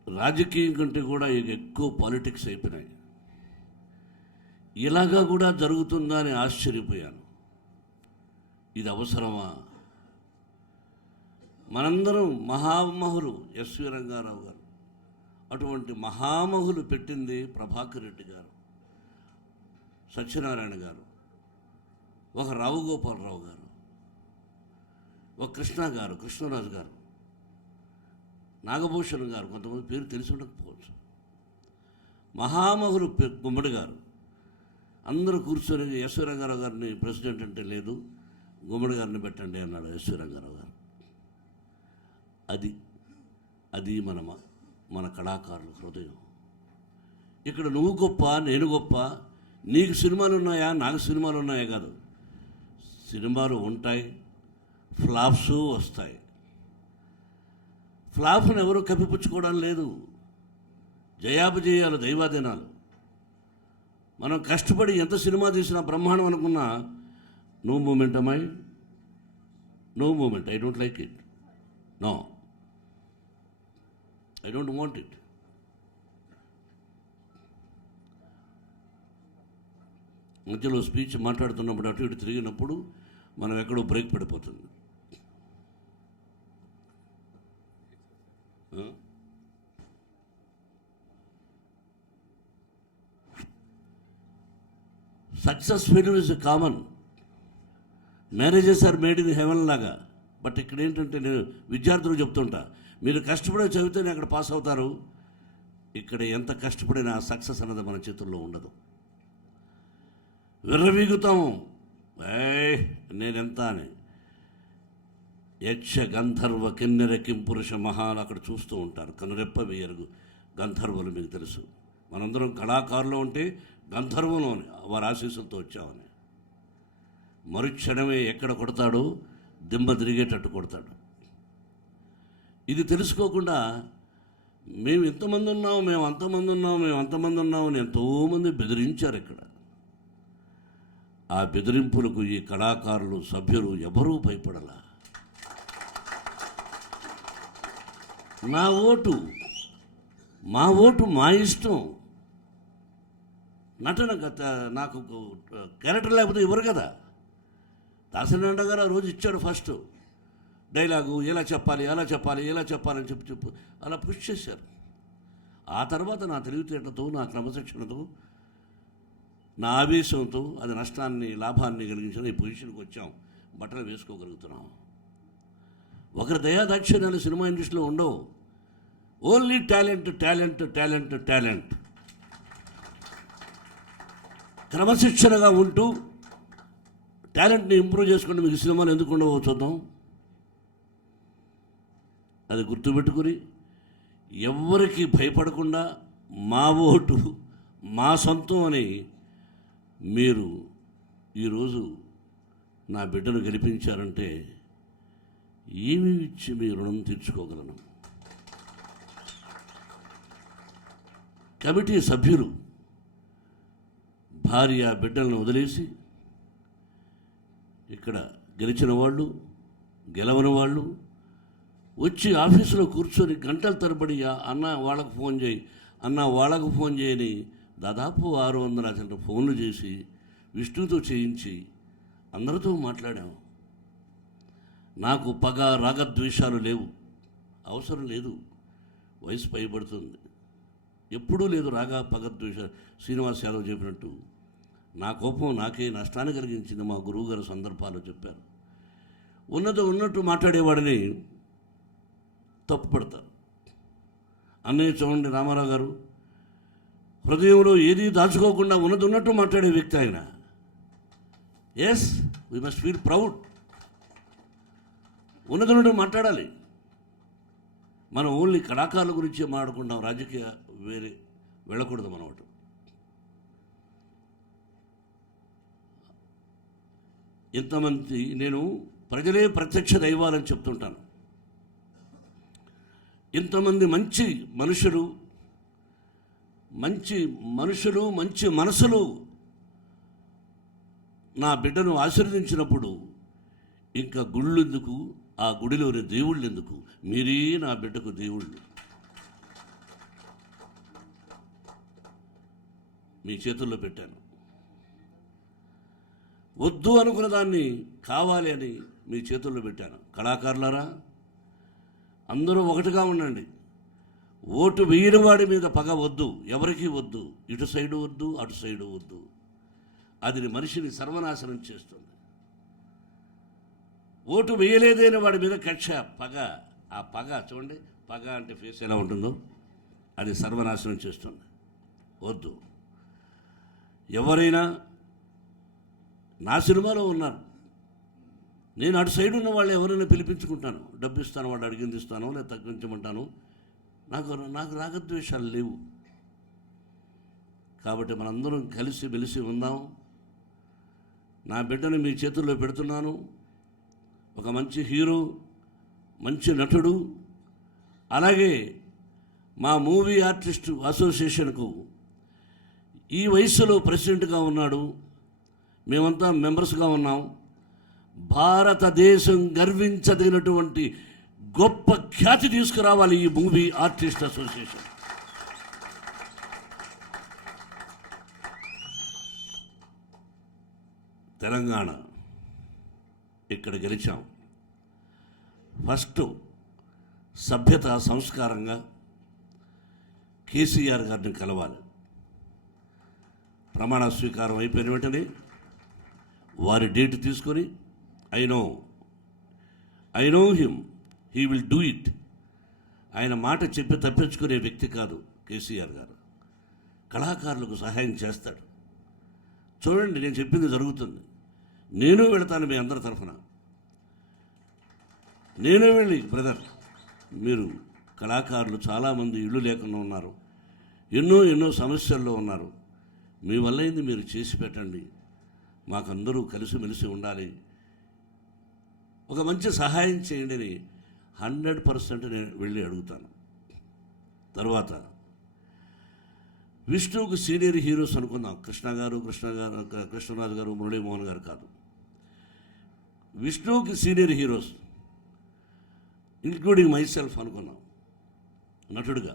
రాజకీయం కంటే కూడా ఎక్కువ పాలిటిక్స్ అయిపోయినాయి. ఇలాగా కూడా జరుగుతుందా అని ఆశ్చర్యపోయాను. ఇది అవసరమా? మనందరం మహామహులు ఎస్వి రంగారావు గారు, అటువంటి మహామహులు పెట్టింది ప్రభాకర్ రెడ్డి గారు, సత్యనారాయణ గారు, ఒక రావు గోపాలరావు గారు, ఒక కృష్ణ గారు, కృష్ణరాజు గారు, నాగభూషణ్ గారు, కొంతమంది పేరు తెలిసి ఉండకపోవచ్చు. మహామహులు గుమ్మడి గారు అందరూ కూర్చొని ఎస్వి రంగారావు గారిని ప్రెసిడెంట్ అంటే లేదు, గుమ్మడి గారిని పెట్టండి అన్నాడు ఎస్వి రంగారావు గారు. అది మన కళాకారుల హృదయం. ఇక్కడ నువ్వు గొప్ప, నేను గొప్ప, నీకు సినిమాలు ఉన్నాయా, నాకు సినిమాలు ఉన్నాయా కాదు. సినిమాలు ఉంటాయి, ఫ్లాప్స్ వస్తాయి. ఫ్లాప్ను ఎవరు కప్పిపుచ్చుకోవడం లేదు. జయాపజయాలు దైవాధీనాలు. మనం కష్టపడి ఎంత సినిమా తీసినా బ్రహ్మాండం అనుకున్నా, నో మూమెంట్ అమ్మాయి, no moment, I don't like it, no, I don't want it. మధ్యలో స్పీచ్ మాట్లాడుతున్నప్పుడు అటు ఇటు తిరిగినప్పుడు మనం ఎక్కడో బ్రేక్ పడిపోతుంది. Success failure is common. Marriages are made in heaven లాగా. బట్ ఇక్కడ ఏంటంటే నేను విద్యార్థులు చెప్తుంటా, మీరు కష్టపడి చదివితేనే అక్కడ పాస్ అవుతారు. ఇక్కడ ఎంత కష్టపడినా సక్సెస్ అన్నది మన చేతుల్లో ఉండదు. విర్రవీగుతాము, నేనెంత అని. యక్ష గంధర్వ కిన్నెర కింపురుష మహాన్ అక్కడ చూస్తూ ఉంటారు. కనురెప్ప వేయరు గంధర్వులు, మీకు తెలుసు. మనందరం కళాకారులు ఉంటే గంధర్వంలోని వారి ఆశీస్సులతో వచ్చామని. మరుక్షణమే ఎక్కడ కొడతాడో దిమ్మ తిరిగేటట్టు కొడతాడు. ఇది తెలుసుకోకుండా మేము ఇంతమంది ఉన్నాం, మేము అంతమంది ఉన్నాం, మేము అంతమంది ఉన్నామని ఎంతోమంది బెదిరించారు ఇక్కడ. ఆ బెదిరింపులకు ఈ కళాకారులు, సభ్యులు ఎవరూ భయపడలా. మా ఓటు మా ఇష్టం. నటన నాకు క్యారెక్టర్ లేకపోతే ఇవ్వరు కదా. దాసనారాయణ గారు ఆ రోజు ఇచ్చాడు ఫస్ట్ డైలాగు, ఎలా చెప్పాలి అలా చెప్పాలి ఎలా చెప్పాలని చెప్పు అలా పుష్ చేశారు. ఆ తర్వాత నా తెలివితేటలతో, నా క్రమశిక్షణతో, నా ఆవేశంతో అది నష్టాన్ని లాభాన్ని కలిగించిన ఈ పొజిషన్కి వచ్చాం. బట్టలు వేసుకోగలుగుతున్నాం. ఒకరి దయాదాక్షిణ్యాలు సినిమా ఇండస్ట్రీలో ఉండవు. Only talent talent talent talent. క్రమశిక్షణగా ఉంటూ టాలెంట్ని ఇంప్రూవ్ చేసుకుంటే మీకు సినిమాలు ఎందుకు ఉండవో చూద్దాం. అది గుర్తుపెట్టుకుని ఎవ్వరికి భయపడకుండా మా ఓటు మా సొంతం అని మీరు ఈరోజు నా బిడ్డను గెలిపించారంటే ఏమి ఇచ్చి మీ రుణం తీర్చుకోగలను. కమిటీ సభ్యులు భార్య బిడ్డలను వదిలేసి ఇక్కడ గెలిచిన వాళ్ళు, గెలవని వాళ్ళు వచ్చి ఆఫీసులో కూర్చొని గంటల తరబడి అన్న వాళ్ళకు ఫోన్ చేయి, అన్న వాళ్ళకు ఫోన్ చేయని దాదాపు 600 ఫోన్లు చేసి విష్ణుతో చేయించి అందరితో మాట్లాడాం. నాకు పగ రాగద్వేషాలు లేవు, అవసరం లేదు. వయసు పైబడుతుంది, ఎప్పుడూ లేదు రాగ పగద్వేష. శ్రీనివాస్ యాదవ్ చెప్పినట్టు నా కోపం నాకే నష్టాన్ని కలిగించింది. మా గురువుగారు సందర్భాలు చెప్పారు. ఉన్నట్టు మాట్లాడేవాడిని తప్పుపడతారు. అన్నయ్య చూడండి, రామారావు గారు హృదయంలో ఏది దాచుకోకుండా ఉన్నట్టు మాట్లాడే వ్యక్తి ఆయన. Yes, we must feel proud. ఉన్నట్టు మాట్లాడాలి. మనం ఓన్లీ కళాకారుల గురించే మాట్లాడుకుంటాం, రాజకీయ వేరే వెళ్ళకూడదు మనం. ఒకటి ఇంతమంది నేను ప్రజలే ప్రత్యక్ష దైవాలని చెప్తుంటాను. ఇంతమంది మంచి మనుషులు, మంచి మనసులు నా బిడ్డను ఆశీర్వదించినప్పుడు ఇంకా గుళ్ళు ఎందుకు, ఆ గుడిలోని దేవుళ్ళు ఎందుకు? మీరే నా బిడ్డకు దేవుళ్ళు. మీ చేతుల్లో పెట్టాను. వద్దు అనుకున్న దాన్ని కావాలి అని మీ చేతుల్లో పెట్టాను. కళాకారులారా, అందరూ ఒకటిగా ఉండండి. ఓటు వేయని వాడి మీద పగ వద్దు, ఎవరికీ వద్దు. ఇటు సైడు వద్దు, అటు సైడు వద్దు. అది మనిషిని సర్వనాశనం చేస్తుంది. ఓటు వేయలేదైన వాడి మీద కక్ష, పగ. ఆ పగ చూడండి, పగ అంటే ఫేస్ ఎలా ఉంటుందో అది సర్వనాశనం చేస్తుంది. వద్దు. ఎవరైనా నా సినిమాలో ఉన్నారు, నేను అటు సైడ్ ఉన్న వాళ్ళు ఎవరైనా పిలిపించుకుంటాను, డబ్బు ఇస్తాను, వాళ్ళు అడిగింది ఇస్తాను, లేదా తగ్గించమంటాను. నాకు రాగద్వేషాలు లేవు. కాబట్టి మనందరం కలిసి మెలిసి ఉందాం. నా బిడ్డను మీ చేతుల్లో పెడుతున్నాను. ఒక మంచి హీరో, మంచి నటుడు, అలాగే మా మూవీ ఆర్టిస్టు అసోసియేషన్కు ఈ వయసులో ప్రెసిడెంట్గా ఉన్నాడు. మేమంతా మెంబర్స్గా ఉన్నాం. భారతదేశం గర్వించదగినటువంటి గొప్ప ఖ్యాతి తీసుకురావాలి ఈ మూవీ ఆర్టిస్ట్ అసోసియేషన్. తెలంగాణ ఇక్కడ గెలిచాం. ఫస్ట్ సభ్యత సంస్కారంగా కేసీఆర్ గారిని కలవాలి. ప్రమాణ స్వీకారం అయిపోయిన వెంటనే వారి డేట్ తీసుకొని I know him, he will do it. ఆయన మాట చెప్పి తప్పించుకునే వ్యక్తి కాదు కేసీఆర్ గారు. కళాకారులకు సహాయం చేస్తాడు. చూడండి, నేను చెప్పింది జరుగుతుంది. నేను వెళతాను మీ అందరి తరఫున. నేను వెళ్ళి, బ్రదర్, మీరు కళాకారులు చాలామంది ఇళ్ళు లేకుండా ఉన్నారు, ఎన్నో సమస్యల్లో ఉన్నారు, మీ వల్ల అయింది మీరు చేసి పెట్టండి, మాకందరూ కలిసిమెలిసి ఉండాలి, ఒక మంచి సహాయం చేయండి అని 100% నేను వెళ్ళి అడుగుతాను. తర్వాత విష్ణువుకు సీనియర్ హీరోస్ అనుకుందాం. కృష్ణరాజు గారు, మురళీమోహన్ గారు కాదు. విష్ణువుకి సీనియర్ హీరోస్ ఇంక్లూడింగ్ మైసెల్ఫ్ అనుకున్నాం నటుడుగా.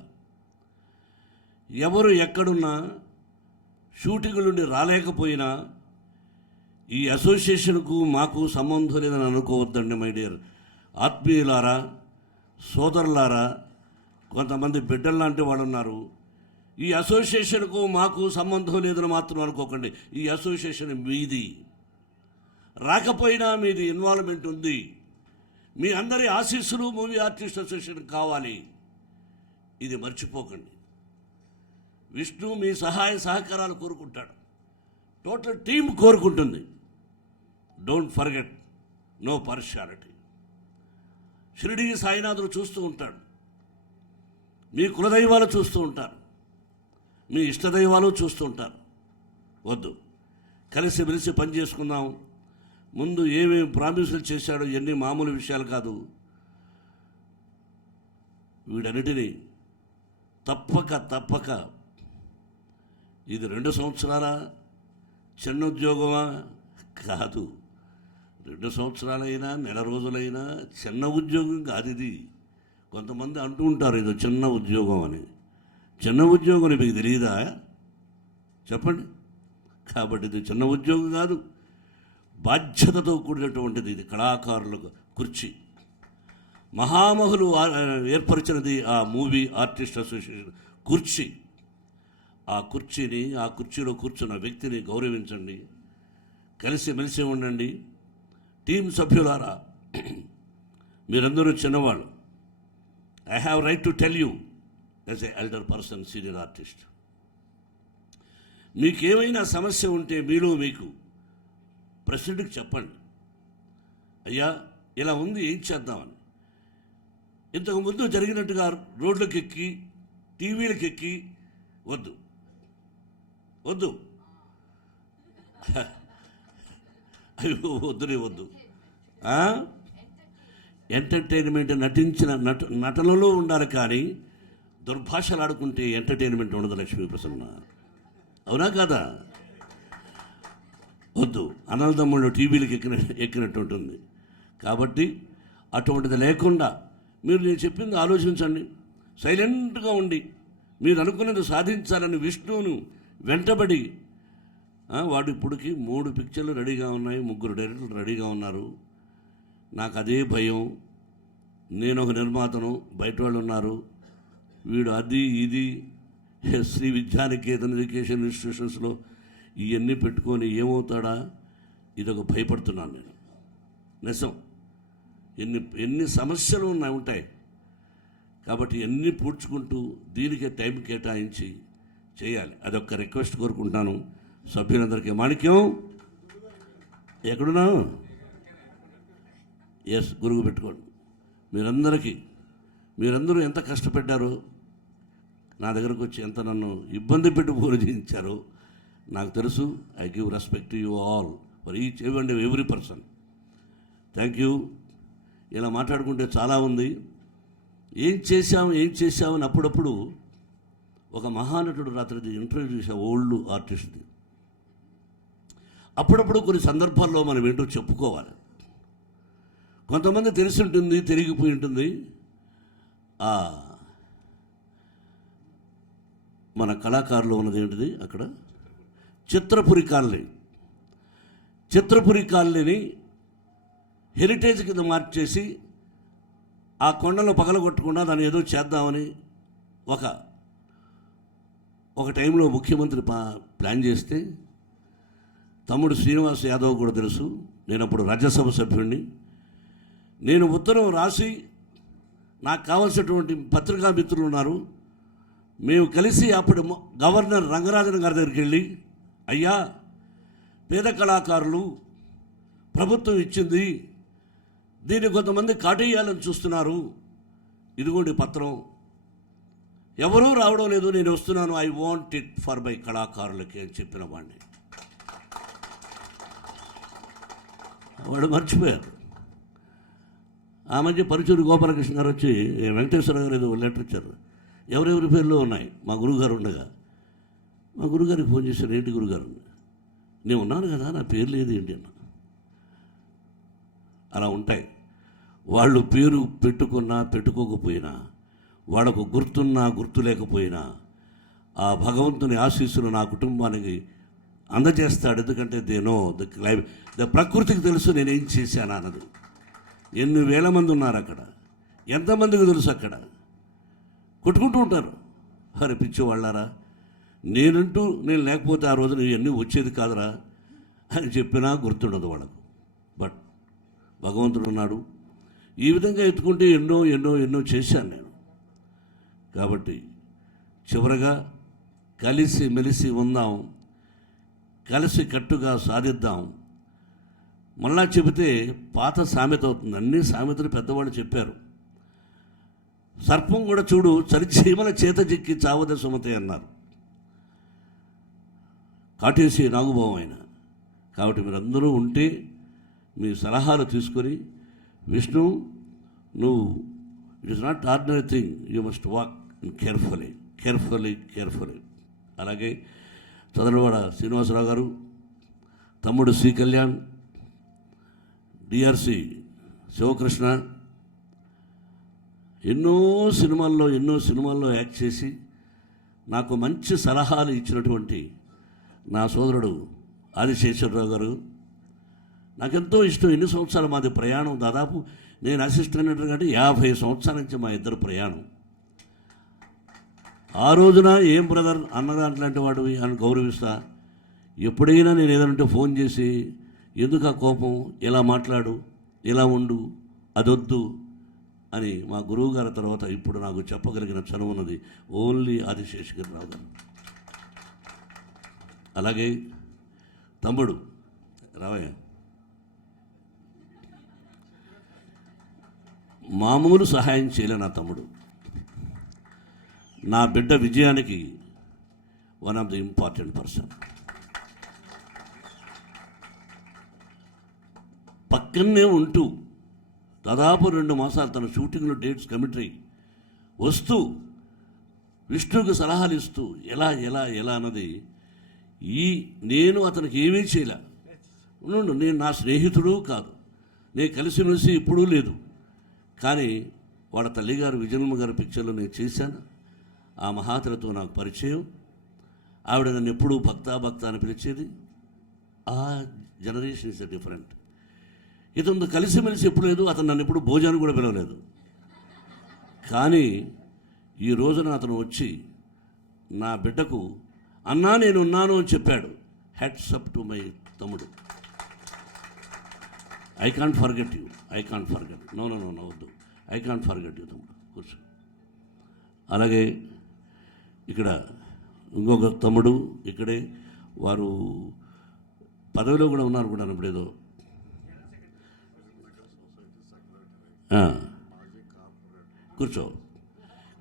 ఎవరు ఎక్కడున్నా షూటింగ్ నుండి రాలేకపోయినా ఈ అసోసియేషన్కు మాకు సంబంధం లేదని అనుకోవద్దండి మై డియర్ ఆత్మీయులారా, సోదరులారా. కొంతమంది బిడ్డలు లాంటి వాళ్ళు ఉన్నారు. ఈ అసోసియేషన్కు మాకు సంబంధం లేదని మాత్రం అనుకోకండి. ఈ అసోసియేషన్ మీది, రాకపోయినా మీది ఇన్వాల్వ్మెంట్ ఉంది. మీ అందరి ఆశీస్సులు మూవీ ఆర్టిస్ట్ అసోసియేషన్ కావాలి, ఇది మర్చిపోకండి. విష్ణు మీ సహాయ సహకారాలు కోరుకుంటాడు, టోటల్ టీం కోరుకుంటుంది. Don't forget, no partiality. Shirdi సాయినాథుడు చూస్తూ ఉంటాడు, మీ కులదైవాలు చూస్తూ ఉంటారు, మీ ఇష్టదైవాలు చూస్తూ ఉంటారు. వద్దు, కలిసిమెలిసి పని చేసుకుందాం. ముందు ఏమేమి ప్రామిసులు చేశాడో ఎన్ని మామూలు విషయాలు కాదు. వీటన్నిటినీ తప్పక ఇది 2 సంవత్సరాల చిన్న ఉద్యోగమా? కాదు. 2 సంవత్సరాలైనా నెల రోజులైనా చిన్న ఉద్యోగం కాదు ఇది. కొంతమంది అంటూ ఉంటారు ఇది చిన్న ఉద్యోగం అని. చిన్న ఉద్యోగం మీకు తెలియదా? చెప్పండి. కాబట్టి ఇది చిన్న ఉద్యోగం కాదు, బాధ్యతతో కూడినటువంటిది. ఇది కళాకారులకు కుర్చీ. మహామహులు ఏర్పరిచినది ఆ మూవీ ఆర్టిస్ట్ అసోసియేషన్ కుర్చీ. ఆ కుర్చీని, ఆ కుర్చీలో కూర్చున్న వ్యక్తిని గౌరవించండి, కలిసిమెలిసి ఉండండి. టీం సభ్యులారా, మీరందరూ చిన్నవాళ్ళు. I have right to tell you as a elder person, senior artist. మీకేమైనా సమస్య ఉంటే మీలో మీకు ప్రెసిడెంట్కి చెప్పండి, అయ్యా ఇలా ఉంది, ఏం చేద్దామని. ఇంతకుముందు జరిగినట్టుగా రోడ్లకు ఎక్కి టీవీలకు ఎక్కి వద్దు. అయ్యో వద్దు. ఎంటర్టైన్మెంట్ నటించిన నటనలో ఉండాలి, కానీ దుర్భాషలు ఆడుకుంటే ఎంటర్టైన్మెంట్ ఉండదు లక్ష్మీప్రసన్న. అవునా కాదా? వద్దు. అన్నదమ్ముళ్ళు టీవీలకు ఎక్కినట్టు ఉంటుంది. కాబట్టి అటువంటిది లేకుండా మీరు నేను చెప్పింది ఆలోచించండి. సైలెంట్గా ఉండి మీరు అనుకున్నది సాధించాలని విష్ణువును వెంటబడి, వాడు ఇప్పటికి 3 పిక్చర్లు రెడీగా ఉన్నాయి, 3 డైరెక్టర్లు రెడీగా ఉన్నారు. నాకు అదే భయం. నేను ఒక నిర్మాతను, బయట వాళ్ళు ఉన్నారు. వీడు అది ఇది శ్రీ విద్యానికేతన్ ఎడ్యుకేషన్ ఇన్స్టిట్యూషన్స్లో ఇవన్నీ పెట్టుకొని ఏమవుతాడా, ఇదొక భయపడుతున్నాను నేను. నిజం. ఎన్ని సమస్యలు ఉంటాయి. కాబట్టి ఎన్ని పూడ్చుకుంటూ దీనికే టైం కేటాయించి చేయాలి. అదొక రిక్వెస్ట్ కోరుకుంటున్నాను సభ్యులందరికీ. మాణిక్యం ఎక్కడున్నావు? ఎస్, గురువు పెట్టుకోండి. మీరందరూ ఎంత కష్టపడ్డారో, నా దగ్గరకు వచ్చి ఎంత నన్ను ఇబ్బంది పెట్టి పూర్తి చేయించారో నాకు తెలుసు. I give respect to you all, for each and every person. Thank you. ఇలా మాట్లాడుకుంటే చాలా ఉంది. ఏం చేశామని అప్పుడప్పుడు ఒక మహానటుడు రాత్రి ఇంటర్వ్యూ చేసే ఓల్డ్ ఆర్టిస్ట్ది. అప్పుడప్పుడు కొన్ని సందర్భాల్లో మనం ఏంటో చెప్పుకోవాలి. కొంతమంది తెలిసి ఉంటుంది, తిరిగిపోయి ఉంటుంది. మన కళాకారులు ఉన్నది ఏంటిది అక్కడ, చిత్రపురి కాలనీని హెరిటేజ్ కింద మార్చేసి ఆ కొండలో పగలగొట్టకుండా దాన్ని ఏదో చేద్దామని ఒక టైంలో ముఖ్యమంత్రి ప్లాన్ చేస్తే, తమ్ముడు శ్రీనివాస్ యాదవ్ కూడా తెలుసు, నేను అప్పుడు రాజ్యసభ సభ్యుడిని. నేను ఉత్తరం రాసి, నాకు కావాల్సినటువంటి పత్రికా మిత్రులు ఉన్నారు, మేము కలిసి అప్పుడు గవర్నర్ రంగరాజన్ గారి దగ్గరికి వెళ్ళి, అయ్యా పేద కళాకారులు ప్రభుత్వం ఇచ్చింది, దీన్ని కొంతమంది కాటేయాలని చూస్తున్నారు, ఇదిగోండి పత్రం, ఎవరూ రావడం లేదు, నేను వస్తున్నాను, I want it for my కళాకారులకి అని చెప్పిన వాడిని. వాడు మర్చిపోయారు. ఆ మధ్య పరుచూరి గోపాలకృష్ణ గారు వచ్చి వెంకటేశ్వర గారు ఏదో లెటర్ ఇచ్చారు, ఎవరెవరి పేర్లో ఉన్నాయి, మా గురువుగారు ఉండగా. మా గురుగారికి ఫోన్ చేశారు, ఏంటి గురుగారు, నేను ఉన్నాను కదా, నా పేరు లేదు ఏంటి అన్న. అలా ఉంటాయి. వాళ్ళు పేరు పెట్టుకున్నా పెట్టుకోకపోయినా, వాళ్ళకు గుర్తున్నా గుర్తు లేకపోయినా, ఆ భగవంతుని ఆశీస్సులు నా కుటుంబానికి అందజేస్తాడు. ఎందుకంటే దేనో ద ప్రకృతికి తెలుసు నేనేం చేశాను అన్నది. ఎన్ని వేల మంది ఉన్నారు అక్కడ, ఎంతమందికి తెలుసు అక్కడ, కొట్టుకుంటూ ఉంటారు. అరే పిచ్చి వాళ్ళారా, నేను లేకపోతే ఆ రోజున ఇవన్నీ వచ్చేది కాదురా అని చెప్పినా గుర్తుండదు వాళ్ళకు. బట్ భగవంతుడు ఉన్నాడు. ఈ విధంగా ఎత్తుకుంటే ఎన్నో ఎన్నో ఎన్నో చేశాను నేను. కాబట్టి చివరగా కలిసి మెలిసి ఉందాం, కలిసి కట్టుగా సాధిద్దాం. మళ్ళా చెబితే పాత సామెత అవుతుంది. అన్ని సామెతలు పెద్దవాళ్ళు చెప్పారు. సర్పం కూడా చూడు చరిచీమల చేత చిక్కి చావద సుమతే అన్నారు కాటేసి నాగుభావం ఆయన. కాబట్టి మీరందరూ ఉంటే మీ సలహాలు తీసుకొని, విష్ణు నువ్వు it is not ordinary thing, you must walk carefully carefully carefully. అలాగే చదలవాడ శ్రీనివాసరావు గారు, తమ్ముడు సి కళ్యాణ్, డిఆర్సి శివకృష్ణ ఎన్నో సినిమాల్లో యాక్ట్ చేసి నాకు మంచి సలహాలు ఇచ్చినటువంటి నా సోదరుడు ఆదిశేషవరావు గారు. నాకెంతో ఇష్టం. ఎన్ని సంవత్సరాలు మాది ప్రయాణం, దాదాపు నేను అసిస్టెంట్ కంటే 50 సంవత్సరాల నుంచి మా ఇద్దరు ప్రయాణం. ఆ రోజున ఏం బ్రదర్ అన్నదాంట్లాంటి వాడు అని గౌరవిస్తా. ఎప్పుడైనా నేను ఏదంటే ఫోన్ చేసి, ఎందుకు ఆ కోపం, ఎలా మాట్లాడు, ఎలా ఉండు, అదొద్దు అని మా గురువు గారి తర్వాత ఇప్పుడు నాకు చెప్పగలిగిన చనువు ఉన్నది ఓన్లీ ఆదిశేషగిరిరావు గారు. అలాగే తమ్ముడు రావయ్య, మామూలు సహాయం చేయలే నా తమ్ముడు. నా బిడ్డ విజయానికి one of the important person. పక్కనే ఉంటూ దాదాపు 2 మాసాలు తన షూటింగ్లో డేట్స్ కమిట్ అయ్యి వస్తూ విష్ణువుకి సలహాలు ఇస్తూ ఎలా ఎలా ఎలా అన్నది. నేను అతనికి ఏమీ చేయలే. నేను నా స్నేహితుడు కాదు, నేను కలిసి ఎప్పుడూ లేదు. కానీ వాళ్ళ తల్లిగారు విజయమ్మ గారి పిక్చర్లో నేను చేశాను. ఆ మహాతలతో నాకు పరిచయం. ఆవిడ నన్ను ఎప్పుడూ భక్త అని పిలిచేది. ఆ జనరేషన్ ఇస్ డిఫరెంట్. ఇతను కలిసిమెలిసి ఎప్పుడు లేదు. అతను నన్ను ఎప్పుడు భోజనం కూడా పిలవలేదు. కానీ ఈ రోజున అతను వచ్చి నా బిడ్డకు అన్నా నేను ఉన్నాను అని చెప్పాడు. హ్యాట్స్ అప్ టు మై తమ్ముడు. I can't forget you, I can't forget. No వద్దు, ఐ కాంట్ ఫర్గెట్ యూ తమ్ముడు, కూర్చో. అలాగే ఇక్కడ ఇంకొక తమ్ముడు ఇక్కడే, వారు పదవిలో కూడా ఉన్నారు కూడా ఇప్పుడు ఏదో కూర్చో.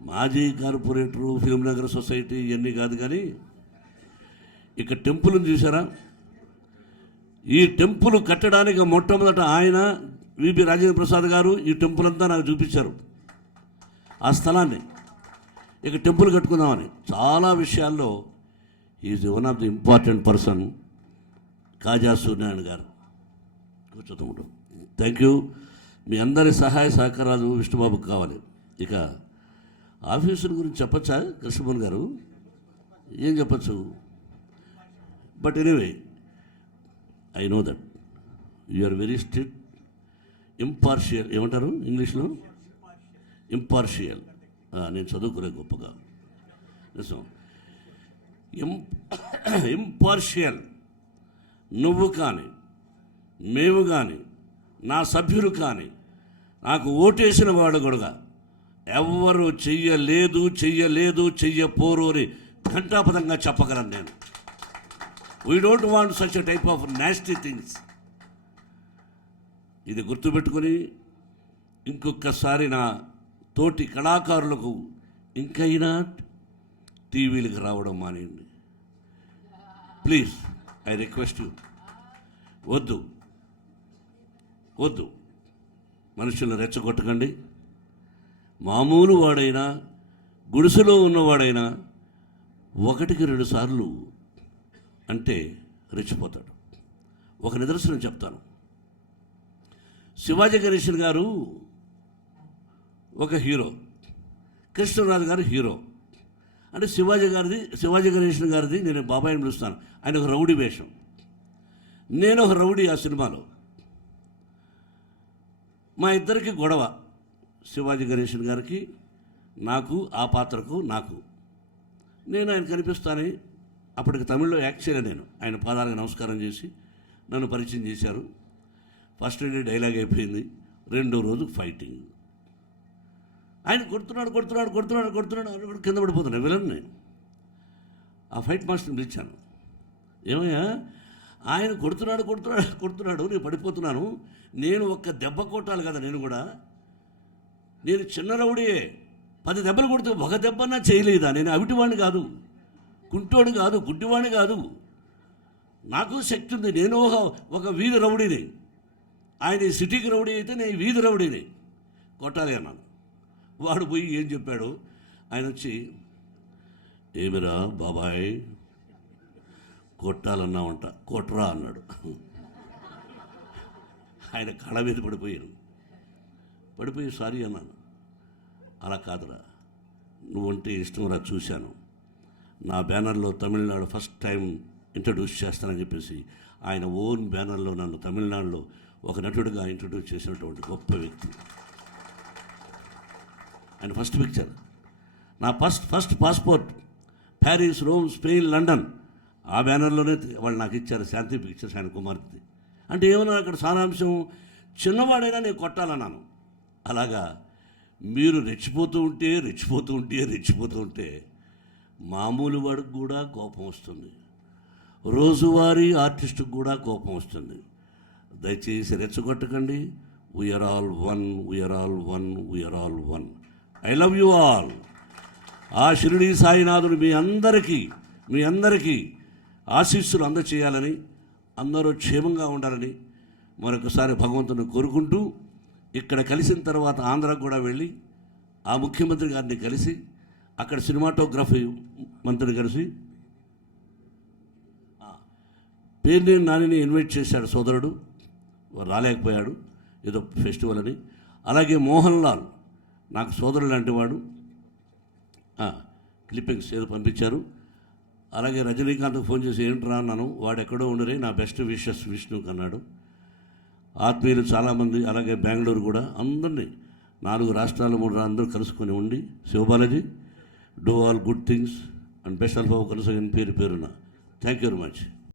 మాజీ కార్పొరేటరు, ఫిల్మ్ నగర్ సొసైటీ ఇవన్నీ కాదు. కానీ ఇక్కడ టెంపుల్ని చూసారా? ఈ టెంపుల్ కట్టడానికి మొట్టమొదట ఆయన విబి రాజేంద్ర ప్రసాద్ గారు ఈ టెంపుల్ అంతా నాకు చూపించారు. ఆ స్థలాన్ని ఇక టెంపుల్ కట్టుకుందామని చాలా విషయాల్లో is one of the important person Kaja Suryanarayana garu. కూర్చోతమ్ముడు. Thank you. మీ అందరి సహాయ సహకారాలు విష్ణుబాబుకు కావాలి. ఇక ఆఫీసుల గురించి చెప్పచ్చా కృష్ణమోహన్ గారు? ఏం చెప్పచ్చు? But anyway I know that you are very strict, impartial. ఏమంటారు ఇంగ్లీష్లో? ఇంపార్షియల్. నేను చదువుకునే గొప్పగా నిజం. ఇంపార్షియల్. నువ్వు కానీ, మేము కానీ, నా సభ్యులు కానీ, నాకు ఓటేసిన వాడు కూడా ఎవరు చెయ్యలేదు చెయ్యపోరు అని ఘంటాపదంగా చెప్పగలను నేను. We don't want such a type of nasty things. ఇది గుర్తుపెట్టుకొని ఇంకొకసారి నా తోటి కళాకారులకు ఇంకైనా టీవీలకు రావడం మానేయండి ప్లీజ్. I request you. వద్దు వద్దు, మనుషులను రెచ్చగొట్టకండి. మామూలు వాడైనా గుడిసెలో ఉన్నవాడైనా 1-2 సార్లు అంటే రెచ్చిపోతాడు. ఒక నిదర్శనం చెప్తాను. శివాజీ గణేశన్ గారు ఒక హీరో, కృష్ణరాజు గారు హీరో. అంటే శివాజీ గణేశన్ గారిది నేను బాబాయిని పిలుస్తాను. ఆయన ఒక రౌడీ వేషం, నేను ఒక రౌడీ ఆ సినిమాలో. మా ఇద్దరికి గొడవ, శివాజీ గణేశన్ గారికి నాకు, ఆ పాత్రకు నాకు. నేను ఆయన కనిపిస్తానే, అప్పటికి తమిళ్లో యాక్ట్ చేయలే. నేను ఆయన పాదాలకు నమస్కారం చేసి నన్ను పరిచయం చేశారు. ఫస్ట్ డే డైలాగ్ అయిపోయింది, 2వ రోజు ఫైటింగ్. ఆయన కొడుతున్నాడు కింద పడిపోతున్నాడు విలన్. నేను ఆ ఫైట్ మాస్టర్ని పిలిచాను. ఏమయ్యా, ఆయన కొడుతున్నాడు, నేను పడిపోతున్నాను, నేను ఒక్క దెబ్బ కొట్టాలి కదా. నేను చిన్న రౌడీయే, 10 దెబ్బలు కొడితే ఒక దెబ్బన్నా చేయలేదా? నేను అవిటివాడిని కాదు, కుంటోడు కాదు, గుడ్డివాడిని కాదు, నాకు శక్తి ఉంది. నేను ఒక వీధి రౌడీని. ఆయన సిటీకి రౌడీ అయితే నేను వీధి రౌడీని, కొట్టాలి అన్నాను. వాడు పోయి ఏం చెప్పాడు, ఆయన వచ్చి, ఏమిరా బాబాయ్ కొట్టాలన్నావంట, కొట్రా అన్నాడు. ఆయన కళ మీద పడిపోయి సారీ అన్నాను. అలా కాదురా, నువ్వంటే ఇష్టంరా, చూశాను. నా బ్యానర్లో తమిళనాడు ఫస్ట్ టైం ఇంట్రడ్యూస్ చేస్తానని చెప్పేసి ఆయన ఓన్ బ్యానర్లో నన్ను తమిళనాడులో ఒక నటుడిగా ఇంట్రడ్యూస్ చేసినటువంటి గొప్ప వ్యక్తి. ఆయన ఫస్ట్ పిక్చర్, నా first passport Paris, Rome, Spain, London, ఆ బ్యానర్లోనే వాళ్ళు నాకు ఇచ్చారు. శాంతి పిక్చర్స్, ఆయన కుమార్తె. అంటే ఏమన్నా అక్కడ సారాంశం, చిన్నవాడైనా నేను కొట్టాలన్నాను. అలాగా మీరు రెచ్చిపోతూ ఉంటే మామూలు వాడికి కూడా కోపం వస్తుంది, రోజువారీ ఆర్టిస్టుకు కూడా కోపం వస్తుంది. దయచేసి రెచ్చగొట్టకండి. We are all one. I love you all. ఆ షిరిడీ సాయినాథుడు మీ అందరికీ ఆశీస్సులు అందచేయాలని, అందరూ క్షేమంగా ఉండాలని మరొకసారి భగవంతుని కోరుకుంటూ, ఇక్కడ కలిసిన తర్వాత ఆంధ్రాకు కూడా వెళ్ళి ఆ ముఖ్యమంత్రి గారిని కలిసి, అక్కడ సినిమాటోగ్రఫీ మంత్రిని కలిసి, పేర్నేని నానిని ఇన్వైట్ చేశాడు సోదరుడు, రాలేకపోయాడు ఏదో ఫెస్టివల్ అని. అలాగే మోహన్ లాల్ నాకు సోదరుడు లాంటి వాడు, క్లిప్పింగ్స్ ఏదో పంపించారు. అలాగే రజనీకాంత్కి ఫోన్ చేసి ఏంట్రా అన్నాను, వాడు ఎక్కడో ఉండరే, నా బెస్ట్ విషెస్ విష్ణుకి అన్నాడు. ఆత్మీయులు చాలామంది, అలాగే బెంగళూరు కూడా, అందరినీ 4 రాష్ట్రాలు 3 అందరూ కలుసుకొని ఉండి, Shivabalaji do all good things and best of luck పేరున. Thank you very much.